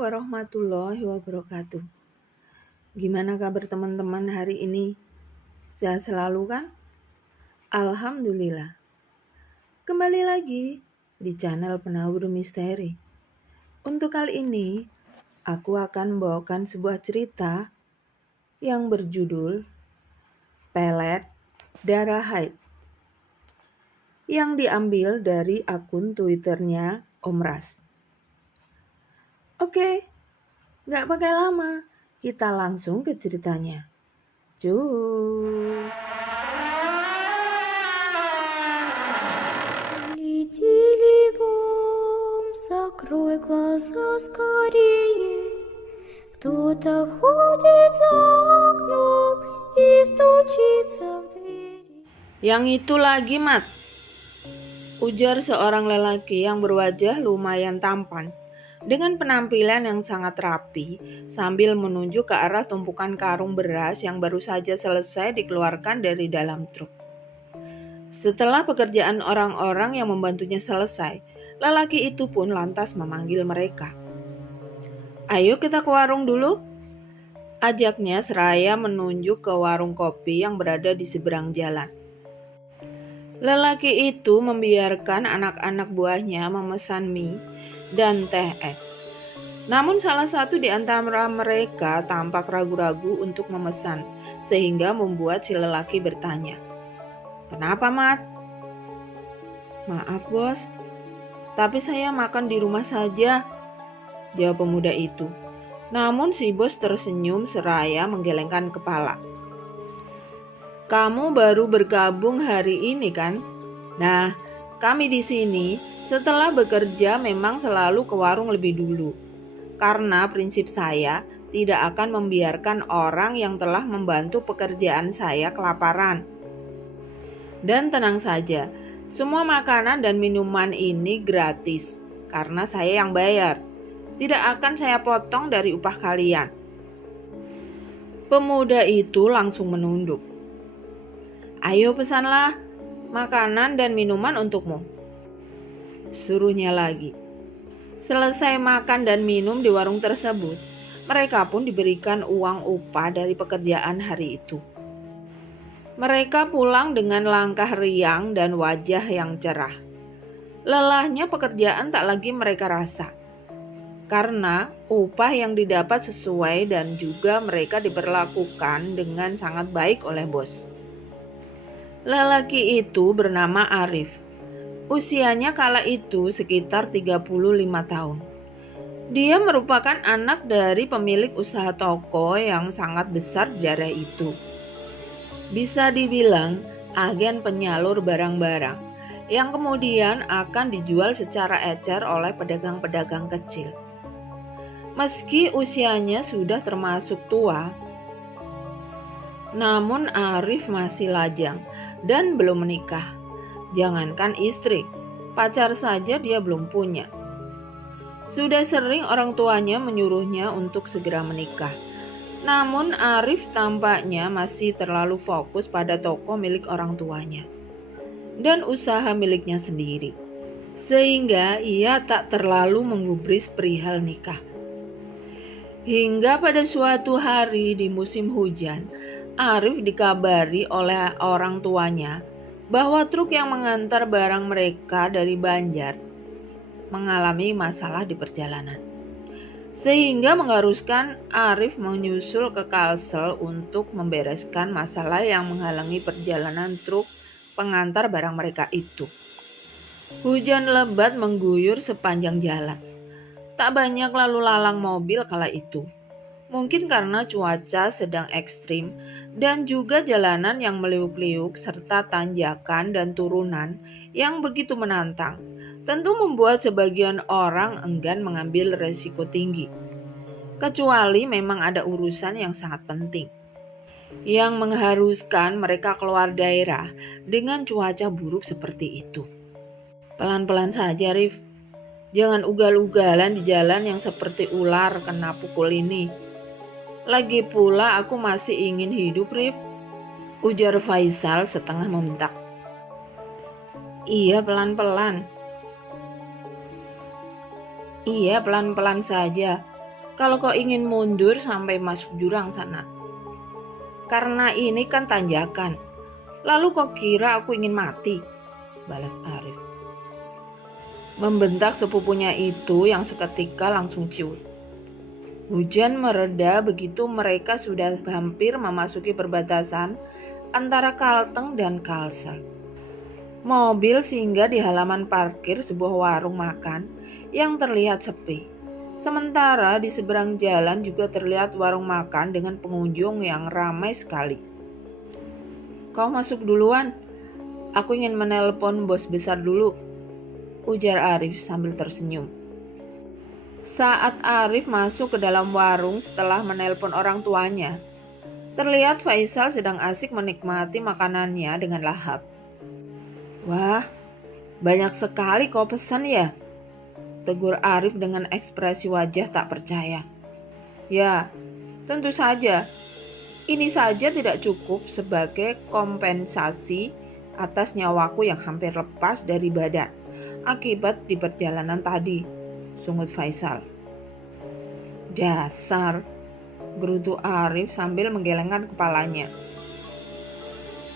warahmatullahi wabarakatuh. Gimana kabar teman-teman hari ini? Sehat selalu kan? Alhamdulillah. Kembali lagi di channel Penawur Misteri. Untuk kali ini, aku akan membawakan sebuah cerita yang berjudul Pelet Darah Haid yang diambil dari akun Twitternya Om Ras. Oke, gak pakai lama, kita langsung ke ceritanya. Cus! Летели бом, закрой глаза скорее. Кто-то ходит за окном и стучится в двери. Yang itu lagi, Mat, ujar seorang lelaki yang berwajah lumayan tampan dengan penampilan yang sangat rapi sambil menunjuk ke arah tumpukan karung beras yang baru saja selesai dikeluarkan dari dalam truk. Setelah pekerjaan orang-orang yang membantunya selesai, lelaki itu pun lantas memanggil mereka. Ayo kita ke warung dulu, ajaknya seraya menunjuk ke warung kopi yang berada di seberang jalan. Lelaki itu membiarkan anak-anak buahnya memesan mie dan teh es. Namun salah satu di antara mereka tampak ragu-ragu untuk memesan, sehingga membuat si lelaki bertanya, "Kenapa, Mat?" "Maaf, Bos, tapi saya makan di rumah saja," jawab pemuda itu. Namun si bos tersenyum seraya menggelengkan kepala. "Kamu baru bergabung hari ini kan? Nah, kami di sini setelah bekerja memang selalu ke warung lebih dulu. Karena prinsip saya tidak akan membiarkan orang yang telah membantu pekerjaan saya kelaparan. Dan tenang saja, semua makanan dan minuman ini gratis karena saya yang bayar. Tidak akan saya potong dari upah kalian." Pemuda itu langsung menunduk. "Ayo pesanlah makanan dan minuman untukmu," suruhnya lagi. Selesai makan dan minum di warung tersebut, mereka pun diberikan uang upah dari pekerjaan hari itu. Mereka pulang dengan langkah riang dan wajah yang cerah. Lelahnya pekerjaan tak lagi mereka rasa, karena upah yang didapat sesuai dan juga mereka diperlakukan dengan sangat baik oleh bos. Lelaki itu bernama Arif. Usianya kala itu sekitar 35 tahun. Dia merupakan anak dari pemilik usaha toko yang sangat besar di daerah itu. Bisa dibilang agen penyalur barang-barang yang kemudian akan dijual secara ecer oleh pedagang-pedagang kecil. Meski usianya sudah termasuk tua, namun Arif masih lajang dan belum menikah. Jangankan istri, pacar saja dia belum punya. Sudah sering orang tuanya menyuruhnya untuk segera menikah. Namun Arif tampaknya masih terlalu fokus pada toko milik orang tuanya dan usaha miliknya sendiri, sehingga ia tak terlalu menggubris perihal nikah. Hingga pada suatu hari di musim hujan, Arif dikabari oleh orang tuanya bahwa truk yang mengantar barang mereka dari Banjar mengalami masalah di perjalanan, sehingga mengharuskan Arif menyusul ke Kalsel untuk membereskan masalah yang menghalangi perjalanan truk pengantar barang mereka itu. Hujan lebat mengguyur sepanjang jalan. Tak banyak lalu lalang mobil kala itu. Mungkin karena cuaca sedang ekstrim dan juga jalanan yang meliuk-liuk serta tanjakan dan turunan yang begitu menantang, tentu membuat sebagian orang enggan mengambil resiko tinggi. Kecuali memang ada urusan yang sangat penting, yang mengharuskan mereka keluar daerah dengan cuaca buruk seperti itu. Pelan-pelan saja, Rif. Jangan ugal-ugalan di jalan yang seperti ular kena pukul ini. Lagi pula aku masih ingin hidup, Rif, ujar Faisal setengah membentak. Iya, pelan-pelan saja. Kalau kau ingin mundur sampai masuk jurang sana. Karena ini kan tanjakan. Lalu kau kira aku ingin mati? Balas Arif. Membentak sepupunya itu yang seketika langsung ciut. Hujan mereda begitu mereka sudah hampir memasuki perbatasan antara Kalteng dan Kalsel. Mobil singgah di halaman parkir sebuah warung makan yang terlihat sepi. Sementara di seberang jalan juga terlihat warung makan dengan pengunjung yang ramai sekali. Kau masuk duluan, aku ingin menelpon bos besar dulu, ujar Arif sambil tersenyum. Saat Arif masuk ke dalam warung setelah menelpon orang tuanya, terlihat Faisal sedang asik menikmati makanannya dengan lahap. Wah, banyak sekali kau pesan ya? Tegur Arif dengan ekspresi wajah tak percaya. Ya, tentu saja. Ini saja tidak cukup sebagai kompensasi atas nyawaku yang hampir lepas dari badan akibat di perjalanan tadi, sungut Faisal. Dasar, gerutu Arif sambil menggelengkan kepalanya.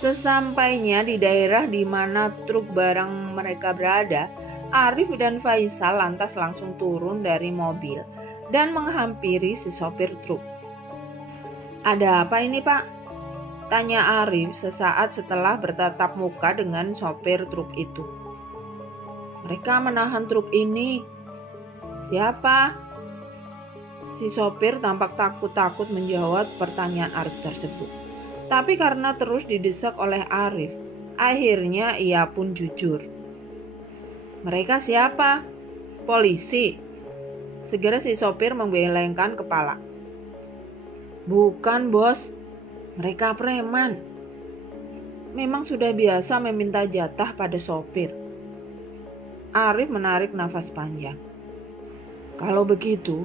Sesampainya di daerah di mana truk barang mereka berada, Arif dan Faisal lantas langsung turun dari mobil dan menghampiri si sopir truk. Ada apa ini, Pak? Tanya Arif sesaat setelah bertatap muka dengan sopir truk itu. Mereka menahan truk ini. Siapa? Si sopir tampak takut-takut menjawab pertanyaan Arif tersebut. Tapi karena terus didesak oleh Arif, akhirnya ia pun jujur. Mereka siapa? Polisi. Segera si sopir menggelengkan kepala. Bukan, bos. Mereka preman. Memang sudah biasa meminta jatah pada sopir. Arif menarik nafas panjang. Kalau begitu,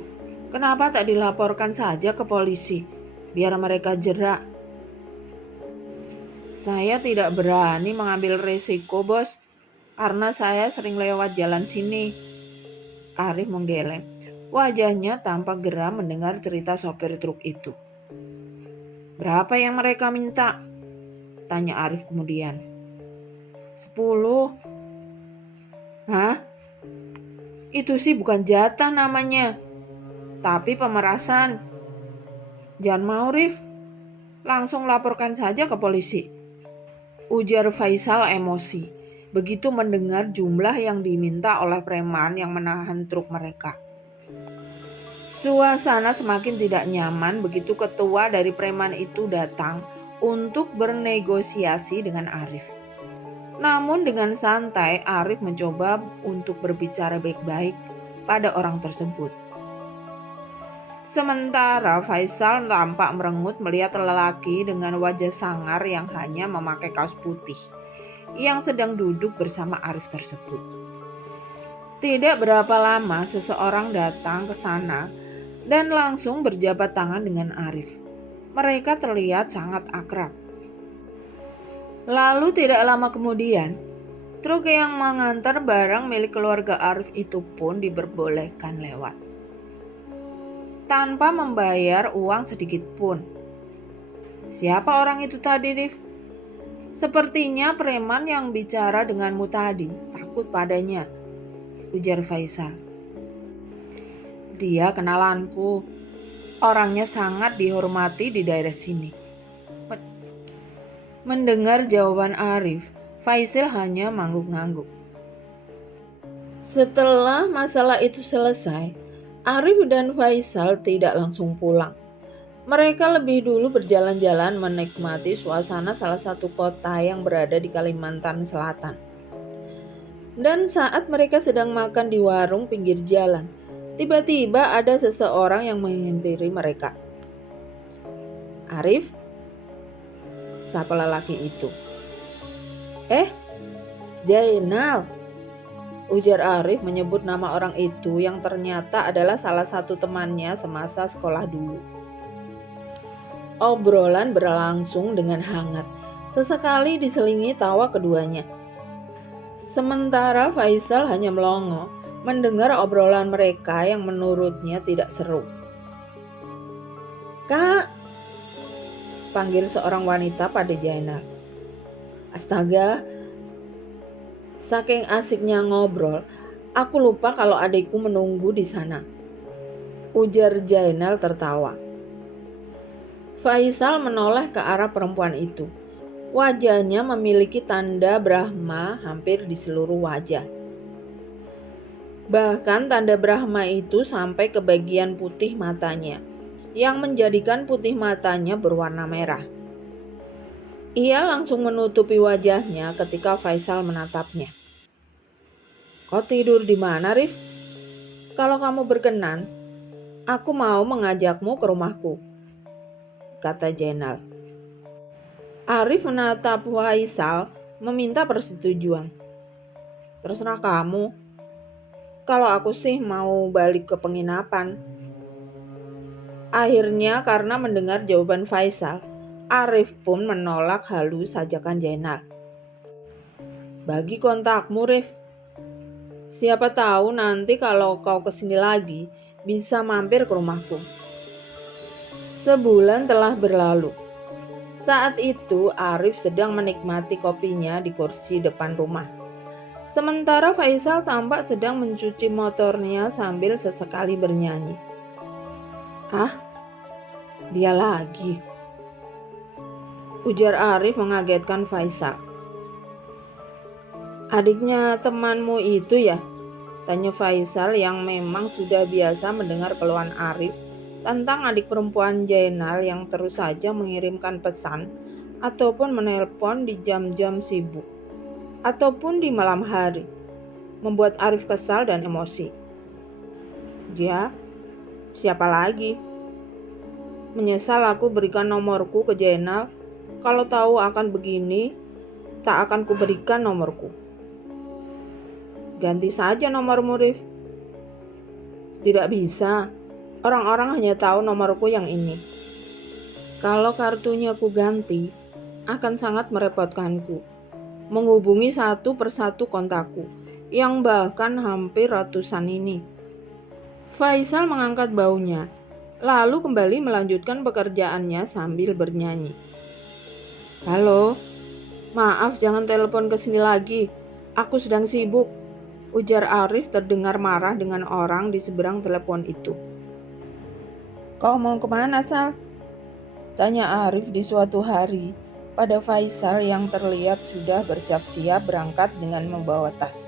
kenapa tak dilaporkan saja ke polisi, biar mereka jerak? Saya tidak berani mengambil resiko, bos, karena saya sering lewat jalan sini. Arif menggeleng. Wajahnya tampak geram mendengar cerita sopir truk itu. Berapa yang mereka minta? Tanya Arif kemudian. 10. Hah? Itu sih bukan jatah namanya, tapi pemerasan. Jangan mau, Rif. Langsung laporkan saja ke polisi, ujar Faisal emosi begitu mendengar jumlah yang diminta oleh preman yang menahan truk mereka. Suasana semakin tidak nyaman begitu ketua dari preman itu datang untuk bernegosiasi dengan Arif. Namun dengan santai Arif mencoba untuk berbicara baik-baik pada orang tersebut. Sementara Faisal tampak merengut melihat lelaki dengan wajah sangar yang hanya memakai kaos putih yang sedang duduk bersama Arif tersebut. Tidak berapa lama seseorang datang ke sana dan langsung berjabat tangan dengan Arif. Mereka terlihat sangat akrab. Lalu tidak lama kemudian, truk yang mengantar barang milik keluarga Arif itu pun diperbolehkan lewat, tanpa membayar uang sedikit pun. Siapa orang itu tadi, Rif? Sepertinya preman yang bicara denganmu tadi, takut padanya, ujar Faisal. Dia kenalanku. Orangnya sangat dihormati di daerah sini. Mendengar jawaban Arif, Faisal hanya mangguk-ngangguk. Setelah masalah itu selesai, Arif dan Faisal tidak langsung pulang. Mereka lebih dulu berjalan-jalan menikmati suasana salah satu kota yang berada di Kalimantan Selatan. Dan saat mereka sedang makan di warung pinggir jalan, tiba-tiba ada seseorang yang menghampiri mereka. Arif? Sapa lelaki itu. Jainal, ujar Arif menyebut nama orang itu yang ternyata adalah salah satu temannya semasa sekolah dulu. Obrolan berlangsung dengan hangat, sesekali diselingi tawa keduanya. Sementara Faisal hanya melongo mendengar obrolan mereka yang menurutnya tidak seru. "Kak," panggil seorang wanita pada Jainal. "Astaga, saking asiknya ngobrol, aku lupa kalau adikku menunggu di sana," ujar Jainal tertawa. Faisal menoleh ke arah perempuan itu. Wajahnya memiliki tanda Brahma hampir di seluruh wajah. Bahkan tanda Brahma itu sampai ke bagian putih matanya, yang menjadikan putih matanya berwarna merah. Ia langsung menutupi wajahnya ketika Faisal menatapnya. "Kau tidur di mana, Rif? Kalau kamu berkenan, aku mau mengajakmu ke rumahku," kata Jainal. Arif menatap Faisal meminta persetujuan. "Terserah kamu. Kalau aku sih mau balik ke penginapan." Akhirnya karena mendengar jawaban Faisal, Arif pun menolak halus ajakan Jainal. "Bagi kontakmu, Rif. Siapa tahu nanti kalau kau kesini lagi, bisa mampir ke rumahku." Sebulan telah berlalu. Saat itu Arif sedang menikmati kopinya di kursi depan rumah. Sementara Faisal tampak sedang mencuci motornya sambil sesekali bernyanyi. "Ah, dia lagi," ujar Arif mengagetkan Faisal. "Adiknya temanmu itu ya?" tanya Faisal yang memang sudah biasa mendengar keluhan Arif tentang adik perempuan Jainal yang terus saja mengirimkan pesan ataupun menelpon di jam-jam sibuk ataupun di malam hari, membuat Arif kesal dan emosi. "Dia? Siapa lagi? Menyesal aku berikan nomorku ke Jainal. Kalau tahu akan begini, tak akan kuberikan nomorku." "Ganti saja nomormu, Rif." "Tidak bisa. Orang-orang hanya tahu nomorku yang ini. Kalau kartunya ku ganti, akan sangat merepotkanku menghubungi satu persatu kontakku, yang bahkan hampir ratusan ini." Faisal mengangkat baunya, lalu kembali melanjutkan pekerjaannya sambil bernyanyi. "Halo, maaf jangan telepon ke sini lagi. Aku sedang sibuk," ujar Arif terdengar marah dengan orang di seberang telepon itu. "Kau mau kemana, Sal?" tanya Arif di suatu hari pada Faisal yang terlihat sudah bersiap-siap berangkat dengan membawa tas.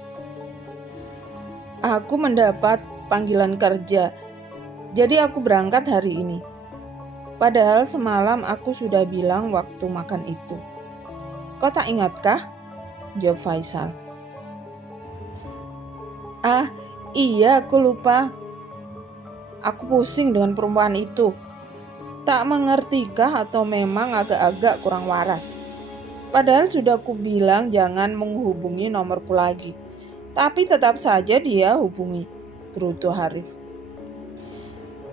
"Aku mendapat panggilan kerja, jadi aku berangkat hari ini. Padahal semalam aku sudah bilang waktu makan itu. Kau tak ingatkah?" jawab Faisal. "Ah, iya aku lupa. Aku pusing dengan perempuan itu. Tak mengertikah atau memang agak-agak kurang waras. Padahal sudah aku bilang jangan menghubungi nomorku lagi. Tapi tetap saja dia hubungi," gerutu Arif.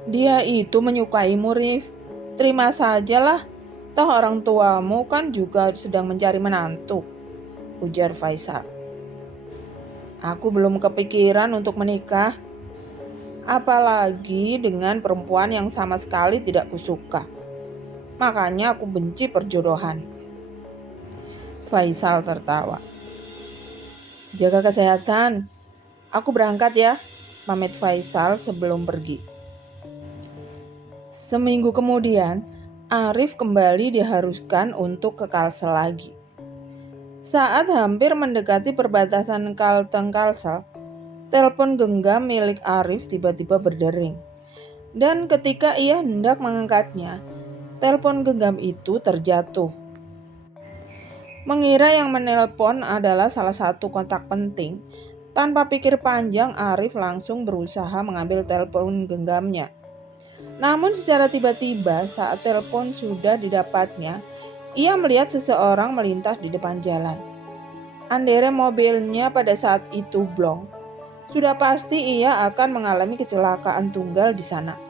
"Dia itu menyukaimu, Rif. Terima sajalah. Toh orang tuamu kan juga sedang mencari menantu," ujar Faisal. "Aku belum kepikiran untuk menikah. Apalagi dengan perempuan yang sama sekali tidak kusuka. Makanya aku benci perjodohan." Faisal tertawa. "Jaga kesehatan. Aku berangkat ya," pamit Faisal sebelum pergi. Seminggu kemudian, Arif kembali diharuskan untuk ke Kalsel lagi. Saat hampir mendekati perbatasan Kalteng-Kalsel, telepon genggam milik Arif tiba-tiba berdering. Dan ketika ia hendak mengangkatnya, telepon genggam itu terjatuh. Mengira yang menelpon adalah salah satu kontak penting, tanpa pikir panjang Arif langsung berusaha mengambil telepon genggamnya. Namun secara tiba-tiba saat telepon sudah didapatnya, ia melihat seseorang melintas di depan jalan. Andere mobilnya pada saat itu blong. Sudah pasti ia akan mengalami kecelakaan tunggal di sana.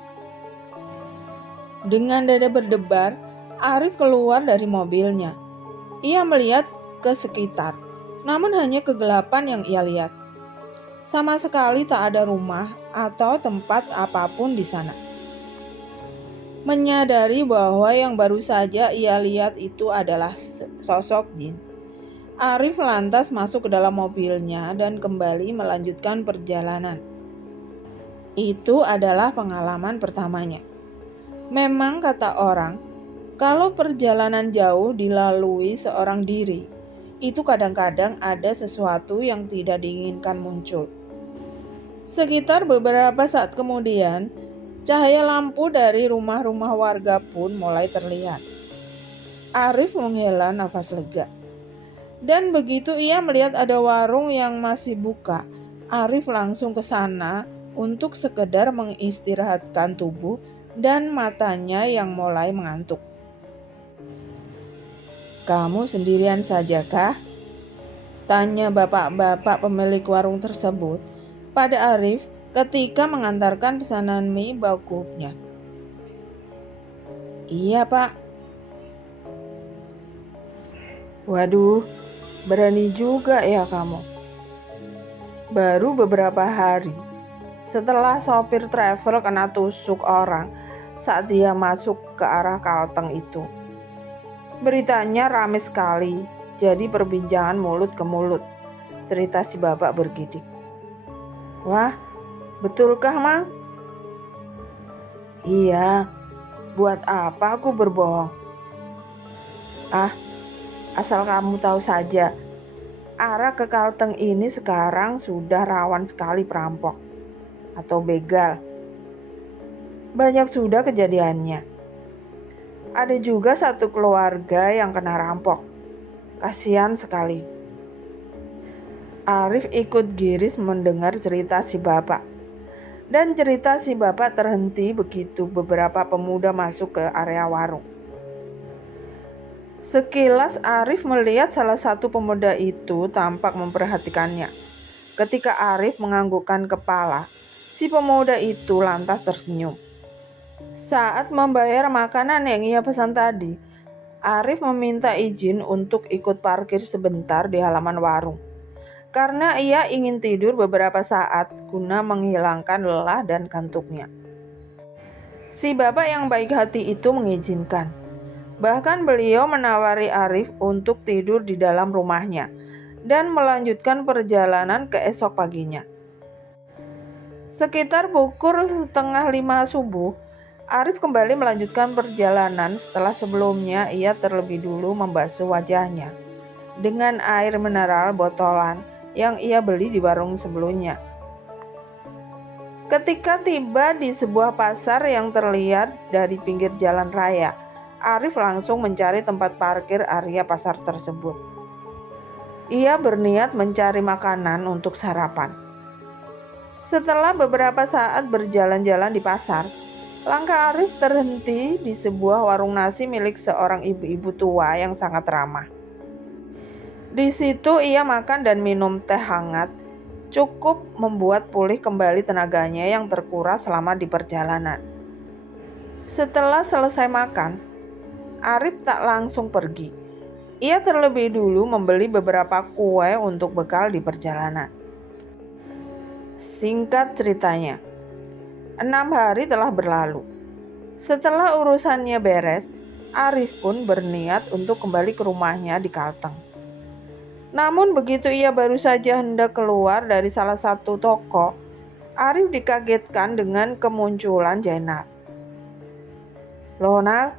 Dengan dada berdebar, Arif keluar dari mobilnya. Ia melihat ke sekitar, namun hanya kegelapan yang ia lihat. Sama sekali tak ada rumah atau tempat apapun di sana. Menyadari bahwa yang baru saja ia lihat itu adalah sosok jin, Arif lantas masuk ke dalam mobilnya dan kembali melanjutkan perjalanan. Itu adalah pengalaman pertamanya. Memang kata orang, kalau perjalanan jauh dilalui seorang diri, itu kadang-kadang ada sesuatu yang tidak diinginkan muncul. Sekitar beberapa saat kemudian, cahaya lampu dari rumah-rumah warga pun mulai terlihat. Arif menghela nafas lega. Dan begitu ia melihat ada warung yang masih buka, Arif langsung ke sana untuk sekedar mengistirahatkan tubuh dan matanya yang mulai mengantuk. "Kamu sendirian saja kah?" tanya bapak-bapak pemilik warung tersebut pada Arif ketika mengantarkan pesanan mie bakupnya. "Iya pak." "Waduh, berani juga ya kamu." Baru beberapa hari setelah sopir travel kena tusuk orang saat dia masuk ke arah Kalteng itu. Beritanya ramai sekali, jadi perbincangan mulut ke mulut, cerita si bapak bergidik. "Wah, betulkah Mang?" "Iya, buat apa aku berbohong?" "Ah, asal kamu tahu saja, arah ke Kalteng ini sekarang sudah rawan sekali perampok atau begal. Banyak sudah kejadiannya. Ada juga satu keluarga yang kena rampok. Kasihan sekali." Arif ikut giris mendengar cerita si bapak. Dan cerita si bapak terhenti begitu beberapa pemuda masuk ke area warung. Sekilas Arif melihat salah satu pemuda itu tampak memperhatikannya. Ketika Arif menganggukkan kepala, si pemuda itu lantas tersenyum. Saat membayar makanan yang ia pesan tadi, Arif meminta izin untuk ikut parkir sebentar di halaman warung. Karena ia ingin tidur beberapa saat guna menghilangkan lelah dan kantuknya. Si bapak yang baik hati itu mengizinkan. Bahkan beliau menawari Arif untuk tidur di dalam rumahnya dan melanjutkan perjalanan keesok paginya. Sekitar pukul 4:30 subuh, Arif kembali melanjutkan perjalanan setelah sebelumnya ia terlebih dulu membasuh wajahnya dengan air mineral botolan yang ia beli di warung sebelumnya. Ketika tiba di sebuah pasar yang terlihat dari pinggir jalan raya, Arif langsung mencari tempat parkir area pasar tersebut. Ia berniat mencari makanan untuk sarapan. Setelah beberapa saat berjalan-jalan di pasar, langkah Arif terhenti di sebuah warung nasi milik seorang ibu-ibu tua yang sangat ramah. Di situ ia makan dan minum teh hangat, cukup membuat pulih kembali tenaganya yang terkuras selama di perjalanan. Setelah selesai makan, Arif tak langsung pergi. Ia terlebih dulu membeli beberapa kue untuk bekal di perjalanan. Singkat ceritanya, 6 hari telah berlalu. Setelah urusannya beres, Arif pun berniat untuk kembali ke rumahnya di Kalteng. Namun begitu ia baru saja hendak keluar dari salah satu toko, Arif dikagetkan dengan kemunculan Jainal. "Loh Nal,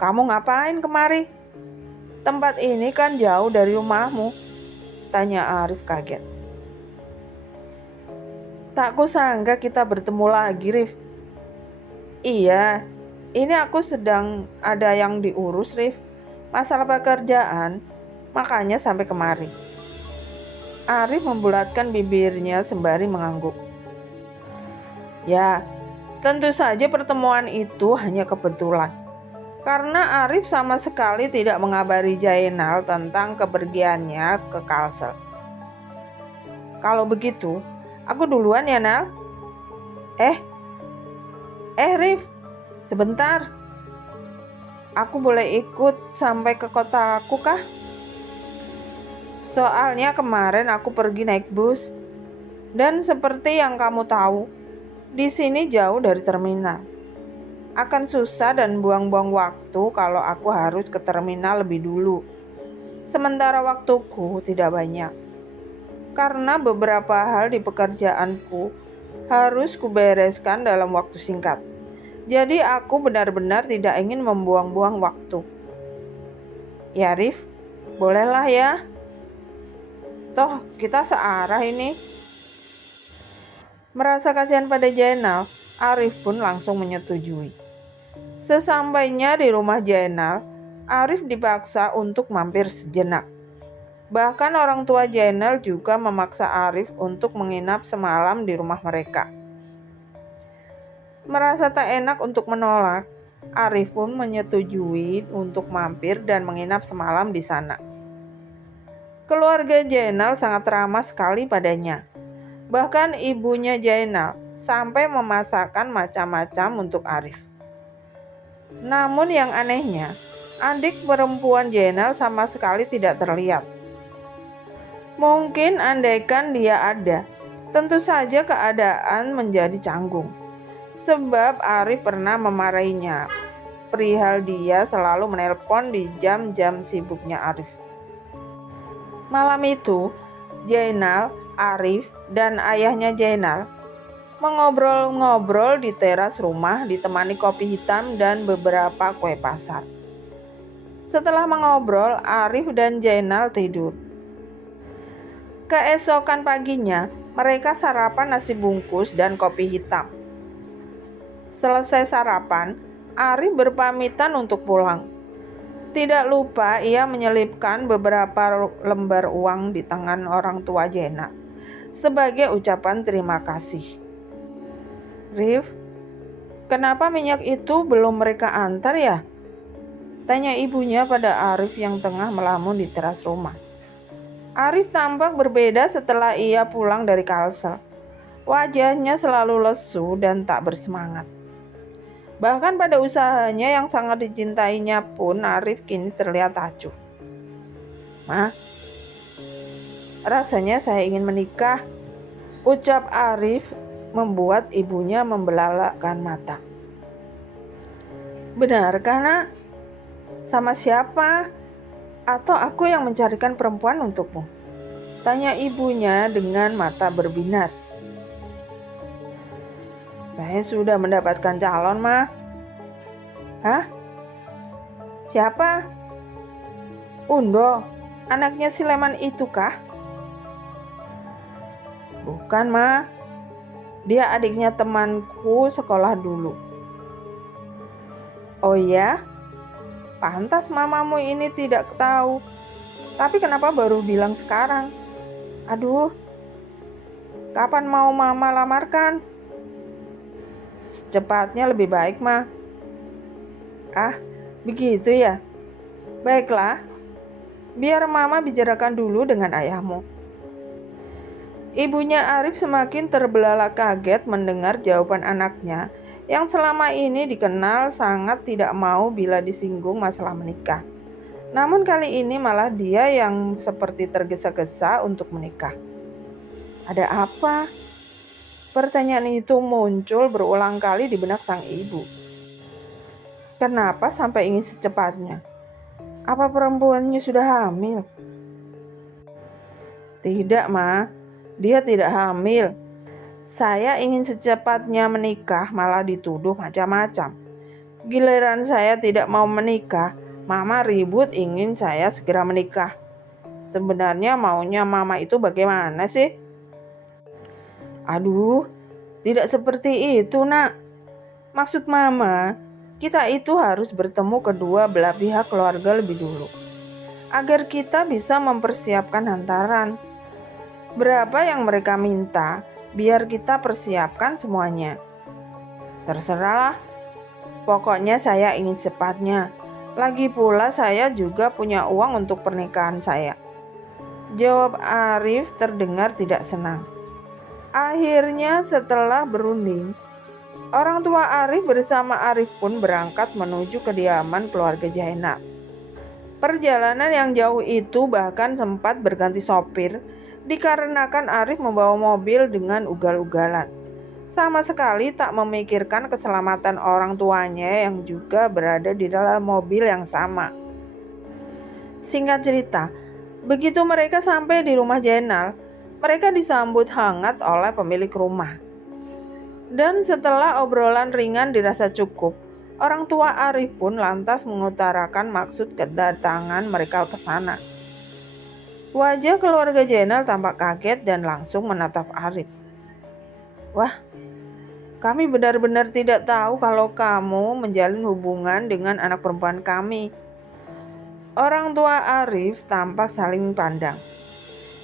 kamu ngapain kemari? Tempat ini kan jauh dari rumahmu," tanya Arif kaget. "Tak kusangka kita bertemu lagi, Rif." "Iya, ini aku sedang ada yang diurus, Rif. Masalah pekerjaan, makanya sampai kemari." Arif membulatkan bibirnya sembari mengangguk. Ya, tentu saja pertemuan itu hanya kebetulan. Karena Arif sama sekali tidak mengabari Jainal tentang kepergiannya ke Kalsel. "Kalau begitu, aku duluan ya, Nal." Rif, sebentar. Aku boleh ikut sampai ke kotaku kah? Soalnya kemarin aku pergi naik bus. Dan seperti yang kamu tahu, di sini jauh dari terminal. Akan susah dan buang-buang waktu kalau aku harus ke terminal lebih dulu. Sementara waktuku tidak banyak. Karena beberapa hal di pekerjaanku harus kubereskan dalam waktu singkat. Jadi aku benar-benar tidak ingin membuang-buang waktu. Ya Rif, bolehlah ya. Toh kita searah ini. Merasa kasihan pada Jainal, Arif pun langsung menyetujui. Sesampainya di rumah Jainal, Arif dipaksa untuk mampir sejenak. Bahkan orang tua Jainal juga memaksa Arif untuk menginap semalam di rumah mereka. Merasa tak enak untuk menolak, Arif pun menyetujui untuk mampir dan menginap semalam di sana. Keluarga Jainal sangat ramah sekali padanya. Bahkan ibunya Jainal sampai memasakkan macam-macam untuk Arif. Namun yang anehnya, adik perempuan Jainal sama sekali tidak terlihat. Mungkin andaikan dia ada, tentu saja keadaan menjadi canggung. Sebab Arif pernah memarahinya perihal dia selalu menelpon di jam-jam sibuknya Arif. Malam itu, Jainal, Arif, dan ayahnya Jainal mengobrol-ngobrol di teras rumah ditemani kopi hitam dan beberapa kue pasar. Setelah mengobrol, Arif dan Jainal tidur. Keesokan paginya, mereka sarapan nasi bungkus dan kopi hitam. Selesai sarapan, Arif berpamitan untuk pulang. Tidak lupa ia menyelipkan beberapa lembar uang di tangan orang tua Jainal sebagai ucapan terima kasih. Rif, kenapa minyak itu belum mereka antar ya? Tanya ibunya pada Arif yang tengah melamun di teras rumah. Arif tampak berbeda setelah ia pulang dari Kalsel. Wajahnya selalu lesu dan tak bersemangat. Bahkan pada usahanya yang sangat dicintainya pun Arif kini terlihat acuh. Ma, rasanya saya ingin menikah, ucap Arif membuat ibunya membelalakkan mata. Benarkah nak? Sama siapa? Atau aku yang mencarikan perempuan untukmu? Tanya ibunya dengan mata berbinar. Saya sudah mendapatkan calon, Ma. Hah? Siapa? Undo, anaknya si Leman itu kah? Bukan, Ma. Dia adiknya temanku sekolah dulu. Oh ya? Pantas mamamu ini tidak tahu. Tapi kenapa baru bilang sekarang? Aduh, kapan mau mama lamarkan? Secepatnya lebih baik, Ma. Ah, begitu ya? Baiklah, biar mama bicarakan dulu dengan ayahmu. Ibunya Arif semakin terbelalak kaget mendengar jawaban anaknya yang selama ini dikenal sangat tidak mau bila disinggung masalah menikah. Namun kali ini malah dia yang seperti tergesa-gesa untuk menikah. Ada apa? Pertanyaan itu muncul berulang kali di benak sang ibu. Kenapa sampai ingin secepatnya? Apa perempuannya sudah hamil? Tidak, Ma. Dia tidak hamil. Saya ingin secepatnya menikah malah dituduh macam-macam. Giliran saya tidak mau menikah, Mama ribut ingin saya segera menikah. Sebenarnya maunya Mama itu bagaimana sih? Aduh, tidak seperti itu, Nak. Maksud Mama, kita itu harus bertemu kedua belah pihak keluarga lebih dulu, agar kita bisa mempersiapkan hantaran. Berapa yang mereka minta, biar kita persiapkan semuanya. Terserahlah, pokoknya saya ingin secepatnya. Lagi pula saya juga punya uang untuk pernikahan saya. Jawab Arif terdengar tidak senang. Akhirnya setelah berunding, orang tua Arif bersama Arif pun berangkat menuju kediaman keluarga Jainal. Perjalanan yang jauh itu bahkan sempat berganti sopir, dikarenakan Arif membawa mobil dengan ugal-ugalan. sama sekali tak memikirkan keselamatan orang tuanya yang juga berada di dalam mobil yang sama. Singkat cerita, begitu mereka sampai di rumah Jenal, mereka disambut hangat oleh pemilik rumah. Dan setelah obrolan ringan dirasa cukup, orang tua Arif pun lantas mengutarakan maksud kedatangan mereka ke sana. Wajah keluarga Jenal tampak kaget dan langsung menatap Arif. "Wah, kami benar-benar tidak tahu kalau kamu menjalin hubungan dengan anak perempuan kami." Orang tua Arif tampak saling pandang.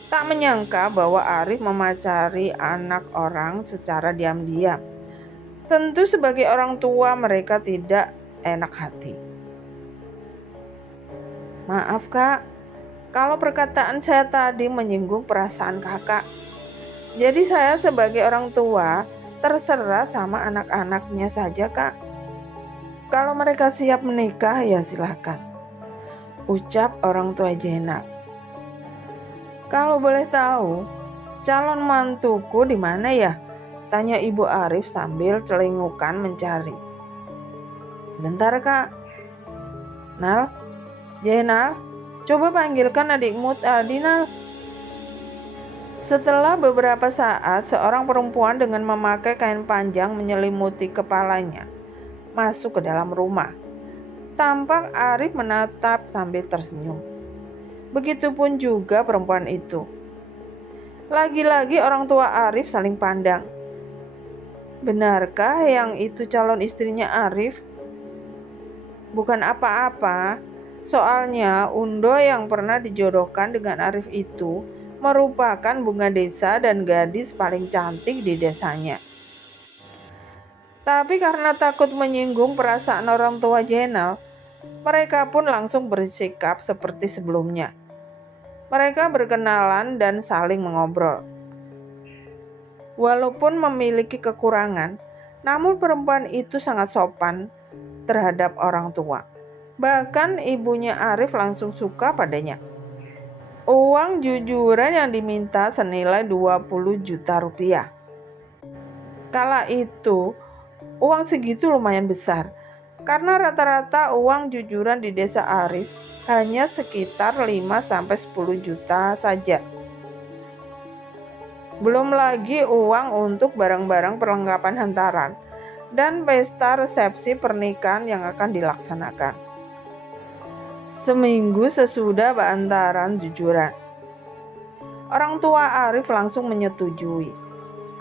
Tak menyangka bahwa Arif memacari anak orang secara diam-diam. Tentu sebagai orang tua mereka tidak enak hati. "Maaf kak, kalau perkataan saya tadi menyinggung perasaan kakak. Jadi saya sebagai orang tua terserah sama anak-anaknya saja kak. Kalau mereka siap menikah ya silakan," ucap orang tua Jenal. "Kalau boleh tahu, calon mantuku di mana ya?" tanya Ibu Arif sambil celingukan mencari. "Sebentar kak. Nal, Jenal, coba panggilkan adikmu tadi Nal." Setelah beberapa saat, seorang perempuan dengan memakai kain panjang menyelimuti kepalanya masuk ke dalam rumah. Tampak Arif menatap sambil tersenyum. Begitupun juga perempuan itu. Lagi-lagi orang tua Arif saling pandang. Benarkah yang itu calon istrinya Arif? Bukan apa-apa, soalnya Undo yang pernah dijodohkan dengan Arif itu merupakan bunga desa dan gadis paling cantik di desanya. Tapi karena takut menyinggung perasaan orang tua Jenal, mereka pun langsung bersikap seperti sebelumnya. Mereka berkenalan dan saling mengobrol. Walaupun memiliki kekurangan, namun perempuan itu sangat sopan terhadap orang tua. Bahkan ibunya Arif langsung suka padanya. Uang jujuran yang diminta senilai 20 juta rupiah. Kala itu, uang segitu lumayan besar, karena rata-rata uang jujuran di desa Arif hanya sekitar 5-10 juta saja. Belum lagi uang untuk barang-barang perlengkapan hantaran dan pesta resepsi pernikahan yang akan dilaksanakan. Seminggu sesudah hantaran jujuran, orang tua Arif langsung menyetujui,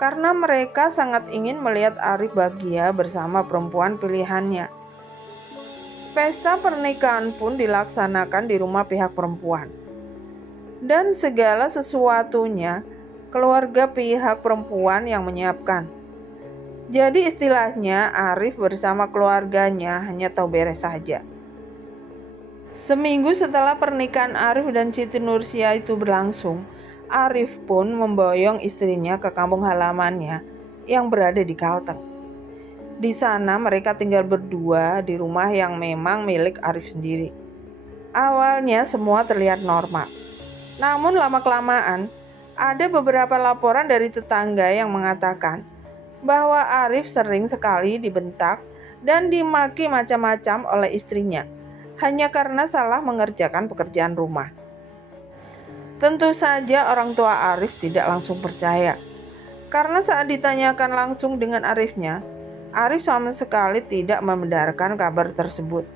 karena mereka sangat ingin melihat Arif bahagia bersama perempuan pilihannya. Pesta pernikahan pun dilaksanakan di rumah pihak perempuan. Dan segala sesuatunya keluarga pihak perempuan yang menyiapkan. Jadi istilahnya Arif bersama keluarganya hanya tahu beres saja. Seminggu setelah pernikahan Arif dan Siti Nursia itu berlangsung, Arif pun memboyong istrinya ke kampung halamannya yang berada di Kalteng. Di sana mereka tinggal berdua di rumah yang memang milik Arif sendiri. Awalnya semua terlihat normal. Namun lama-kelamaan ada beberapa laporan dari tetangga yang mengatakan bahwa Arif sering sekali dibentak dan dimaki macam-macam oleh istrinya hanya karena salah mengerjakan pekerjaan rumah. Tentu saja orang tua Arif tidak langsung percaya, karena saat ditanyakan langsung dengan Arifnya, Arif sama sekali tidak membenarkan kabar tersebut.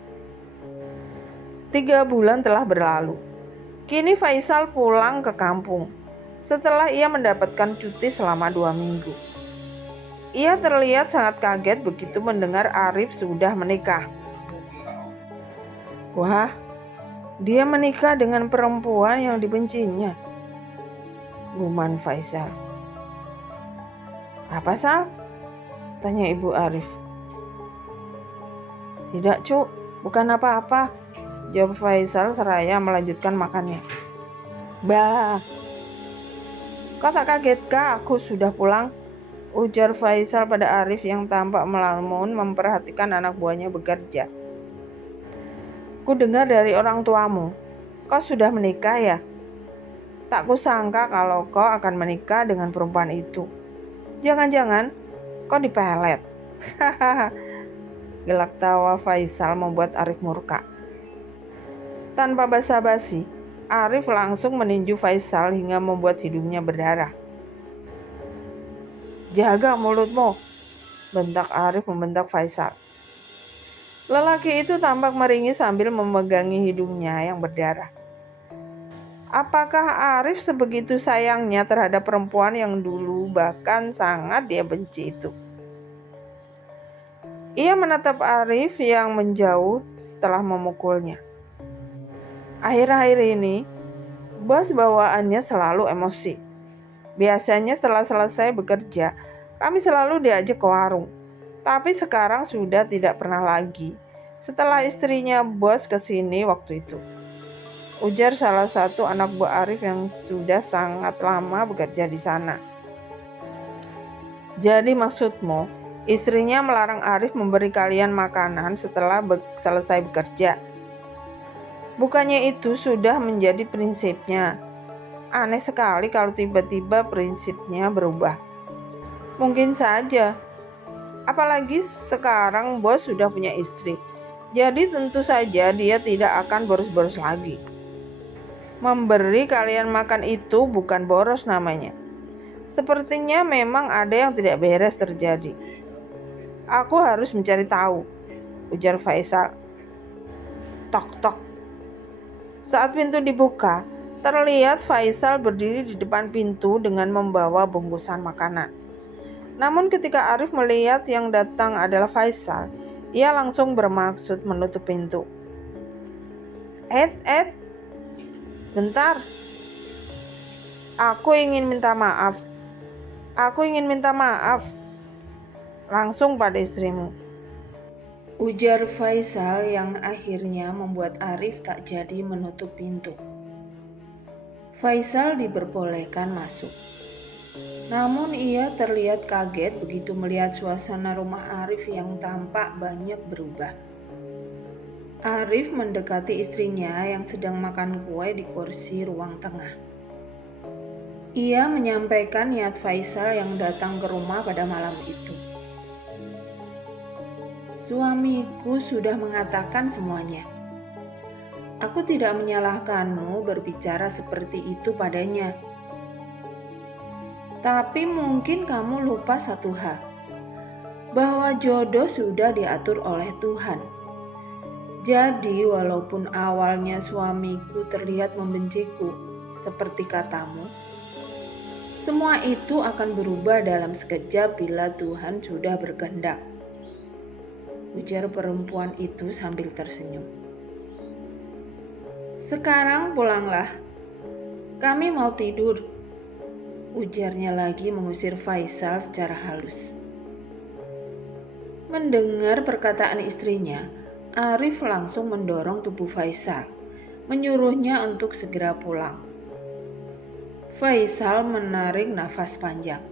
3 bulan telah berlalu. Kini Faisal pulang ke kampung setelah ia mendapatkan cuti selama 2 minggu. Ia terlihat sangat kaget begitu mendengar Arif sudah menikah. Wah, dia menikah dengan perempuan yang dibencinya, guman Faisal. Apa Sal? Tanya ibu Arif. Tidak Cuk, bukan apa-apa, jawab Faisal seraya melanjutkan makannya. Bah, kau tak kagetkah aku sudah pulang? Ujar Faisal pada Arif yang tampak melamun memperhatikan anak buahnya bekerja. Ku dengar dari orang tuamu, kau sudah menikah ya? Tak kusangka kalau kau akan menikah dengan perempuan itu. Jangan-jangan Kok dipelet? Hahaha. Gelak tawa Faisal membuat Arif murka. Tanpa basa-basi, Arif langsung meninju Faisal hingga membuat hidungnya berdarah. Jaga mulutmu, bentak Arif membentak Faisal. Lelaki itu tampak meringis sambil memegangi hidungnya yang berdarah. Apakah Arif sebegitu sayangnya terhadap perempuan yang dulu bahkan sangat dia benci itu? Ia menatap Arif yang menjauh setelah memukulnya. Akhir-akhir ini, bos bawaannya selalu emosi. Biasanya setelah selesai bekerja, kami selalu diajak ke warung. Tapi sekarang sudah tidak pernah lagi. Setelah istrinya bos kesini waktu itu. Ujar salah satu anak buah Arif yang sudah sangat lama bekerja di sana. Jadi maksudmu, istrinya melarang Arif memberi kalian makanan setelah selesai bekerja? Bukannya itu sudah menjadi prinsipnya? Aneh sekali kalau tiba-tiba prinsipnya berubah. Mungkin saja. Apalagi sekarang bos sudah punya istri. Jadi tentu saja dia tidak akan boros-boros lagi. Memberi kalian makan itu bukan boros namanya. Sepertinya memang ada yang tidak beres terjadi. Aku harus mencari tahu, ujar Faisal. Tok-tok. Saat pintu dibuka, terlihat Faisal berdiri di depan pintu dengan membawa bungkusan makanan. Namun ketika Arif melihat yang datang adalah Faisal, ia langsung bermaksud menutup pintu. Bentar. Aku ingin minta maaf. Langsung pada istrimu. Ujar Faisal yang akhirnya membuat Arif tak jadi menutup pintu. Faisal diperbolehkan masuk. Namun ia terlihat kaget begitu melihat suasana rumah Arif yang tampak banyak berubah. Arif mendekati istrinya yang sedang makan kue di kursi ruang tengah. Ia menyampaikan niat Faisal yang datang ke rumah pada malam itu. Suamiku sudah mengatakan semuanya. Aku tidak menyalahkanmu berbicara seperti itu padanya. Tapi mungkin kamu lupa satu hal, bahwa jodoh sudah diatur oleh Tuhan. Jadi walaupun awalnya suamiku terlihat membenciku, seperti katamu, semua itu akan berubah dalam sekejap bila Tuhan sudah berkehendak. Ujar perempuan itu sambil tersenyum. Sekarang pulanglah, kami mau tidur. Ujarnya lagi mengusir Faisal secara halus. Mendengar perkataan istrinya, Arif langsung mendorong tubuh Faisal, menyuruhnya untuk segera pulang. Faisal menarik nafas panjang.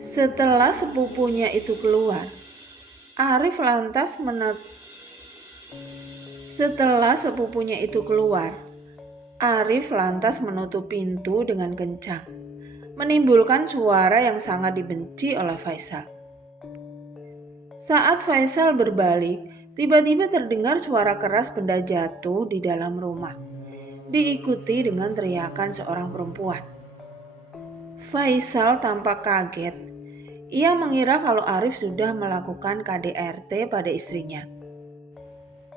Setelah sepupunya itu keluar, Arif lantas menutup pintu dengan kencang, menimbulkan suara yang sangat dibenci oleh Faisal. Saat Faisal berbalik, tiba-tiba terdengar suara keras benda jatuh di dalam rumah, diikuti dengan teriakan seorang perempuan. Faisal tampak kaget. Ia mengira kalau Arif sudah melakukan KDRT pada istrinya.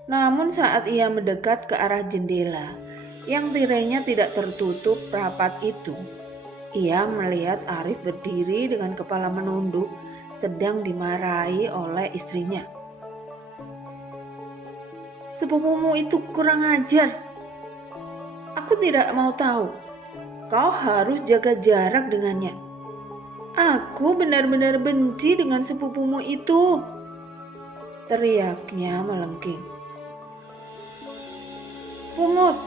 Namun saat ia mendekat ke arah jendela yang tirainya tidak tertutup rapat itu, ia melihat Arif berdiri dengan kepala menunduk sedang dimarahi oleh istrinya. Sepupumu itu kurang ajar. Aku tidak mau tahu. Kau harus jaga jarak dengannya. Aku benar-benar benci dengan sepupumu itu. Teriaknya melengking. Pungut!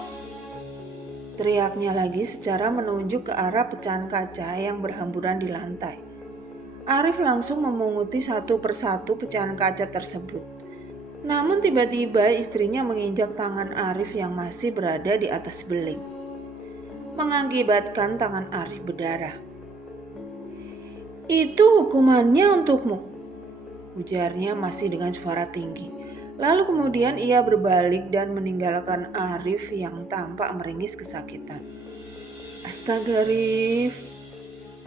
Teriaknya lagi secara menunjuk ke arah pecahan kaca yang berhamburan di lantai. Arif langsung memunguti satu persatu pecahan kaca tersebut. Namun tiba-tiba istrinya menginjak tangan Arif yang masih berada di atas beling, mengakibatkan tangan Arif berdarah. Itu hukumannya untukmu, ujarnya masih dengan suara tinggi. Lalu kemudian ia berbalik dan meninggalkan Arif yang tampak meringis kesakitan. Astaga Rif,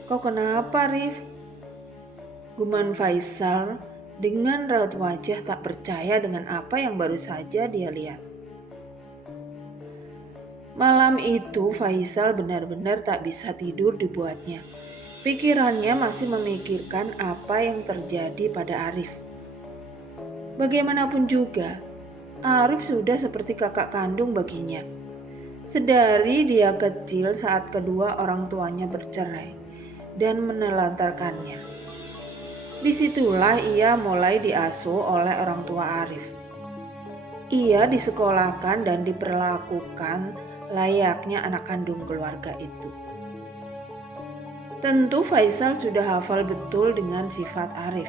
kau kenapa Rif? Guman Faisal dengan raut wajah tak percaya dengan apa yang baru saja dia lihat. Malam itu Faisal benar-benar tak bisa tidur dibuatnya. Pikirannya masih memikirkan apa yang terjadi pada Arif. Bagaimanapun juga, Arif sudah seperti kakak kandung baginya. Sedari dia kecil saat kedua orang tuanya bercerai dan menelantarkannya. Disitulah ia mulai diasuh oleh orang tua Arif. Ia disekolahkan dan diperlakukan layaknya anak kandung keluarga itu. Tentu Faisal sudah hafal betul dengan sifat Arif.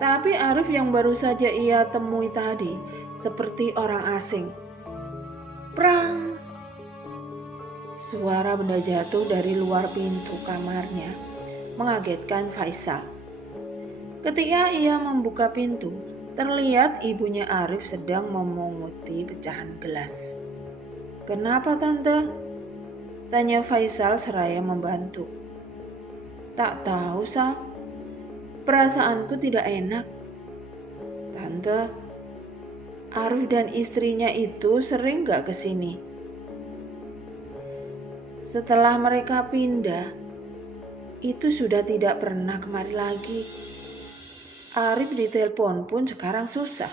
Tapi Arif yang baru saja ia temui tadi seperti orang asing. Prang! Suara benda jatuh dari luar pintu kamarnya mengagetkan Faisal. Ketika ia membuka pintu, terlihat ibunya Arif sedang memunguti pecahan gelas. "Kenapa tante?" tanya Faisal seraya membantu. "Tak tahu Sal, perasaanku tidak enak. Tante, Arif dan istrinya itu sering gak kesini. Setelah mereka pindah, itu sudah tidak pernah kemari lagi. Arif ditelepon pun sekarang susah.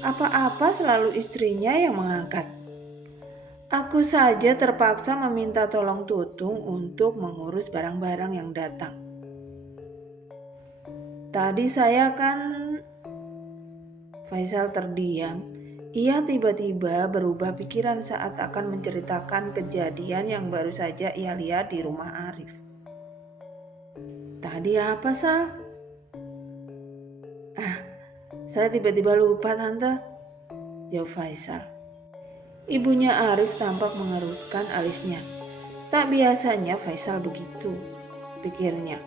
Apa-apa selalu istrinya yang mengangkat. Aku saja terpaksa meminta tolong Tutung untuk mengurus barang-barang yang datang. Tadi saya kan..." Faisal terdiam. Ia tiba-tiba berubah pikiran saat akan menceritakan kejadian yang baru saja ia lihat di rumah Arif. "Tadi apa, Sal?" Saya tiba-tiba lupa tante," jawab Faisal. Ibunya Arif tampak mengerutkan alisnya. Tak biasanya Faisal begitu, pikirnya.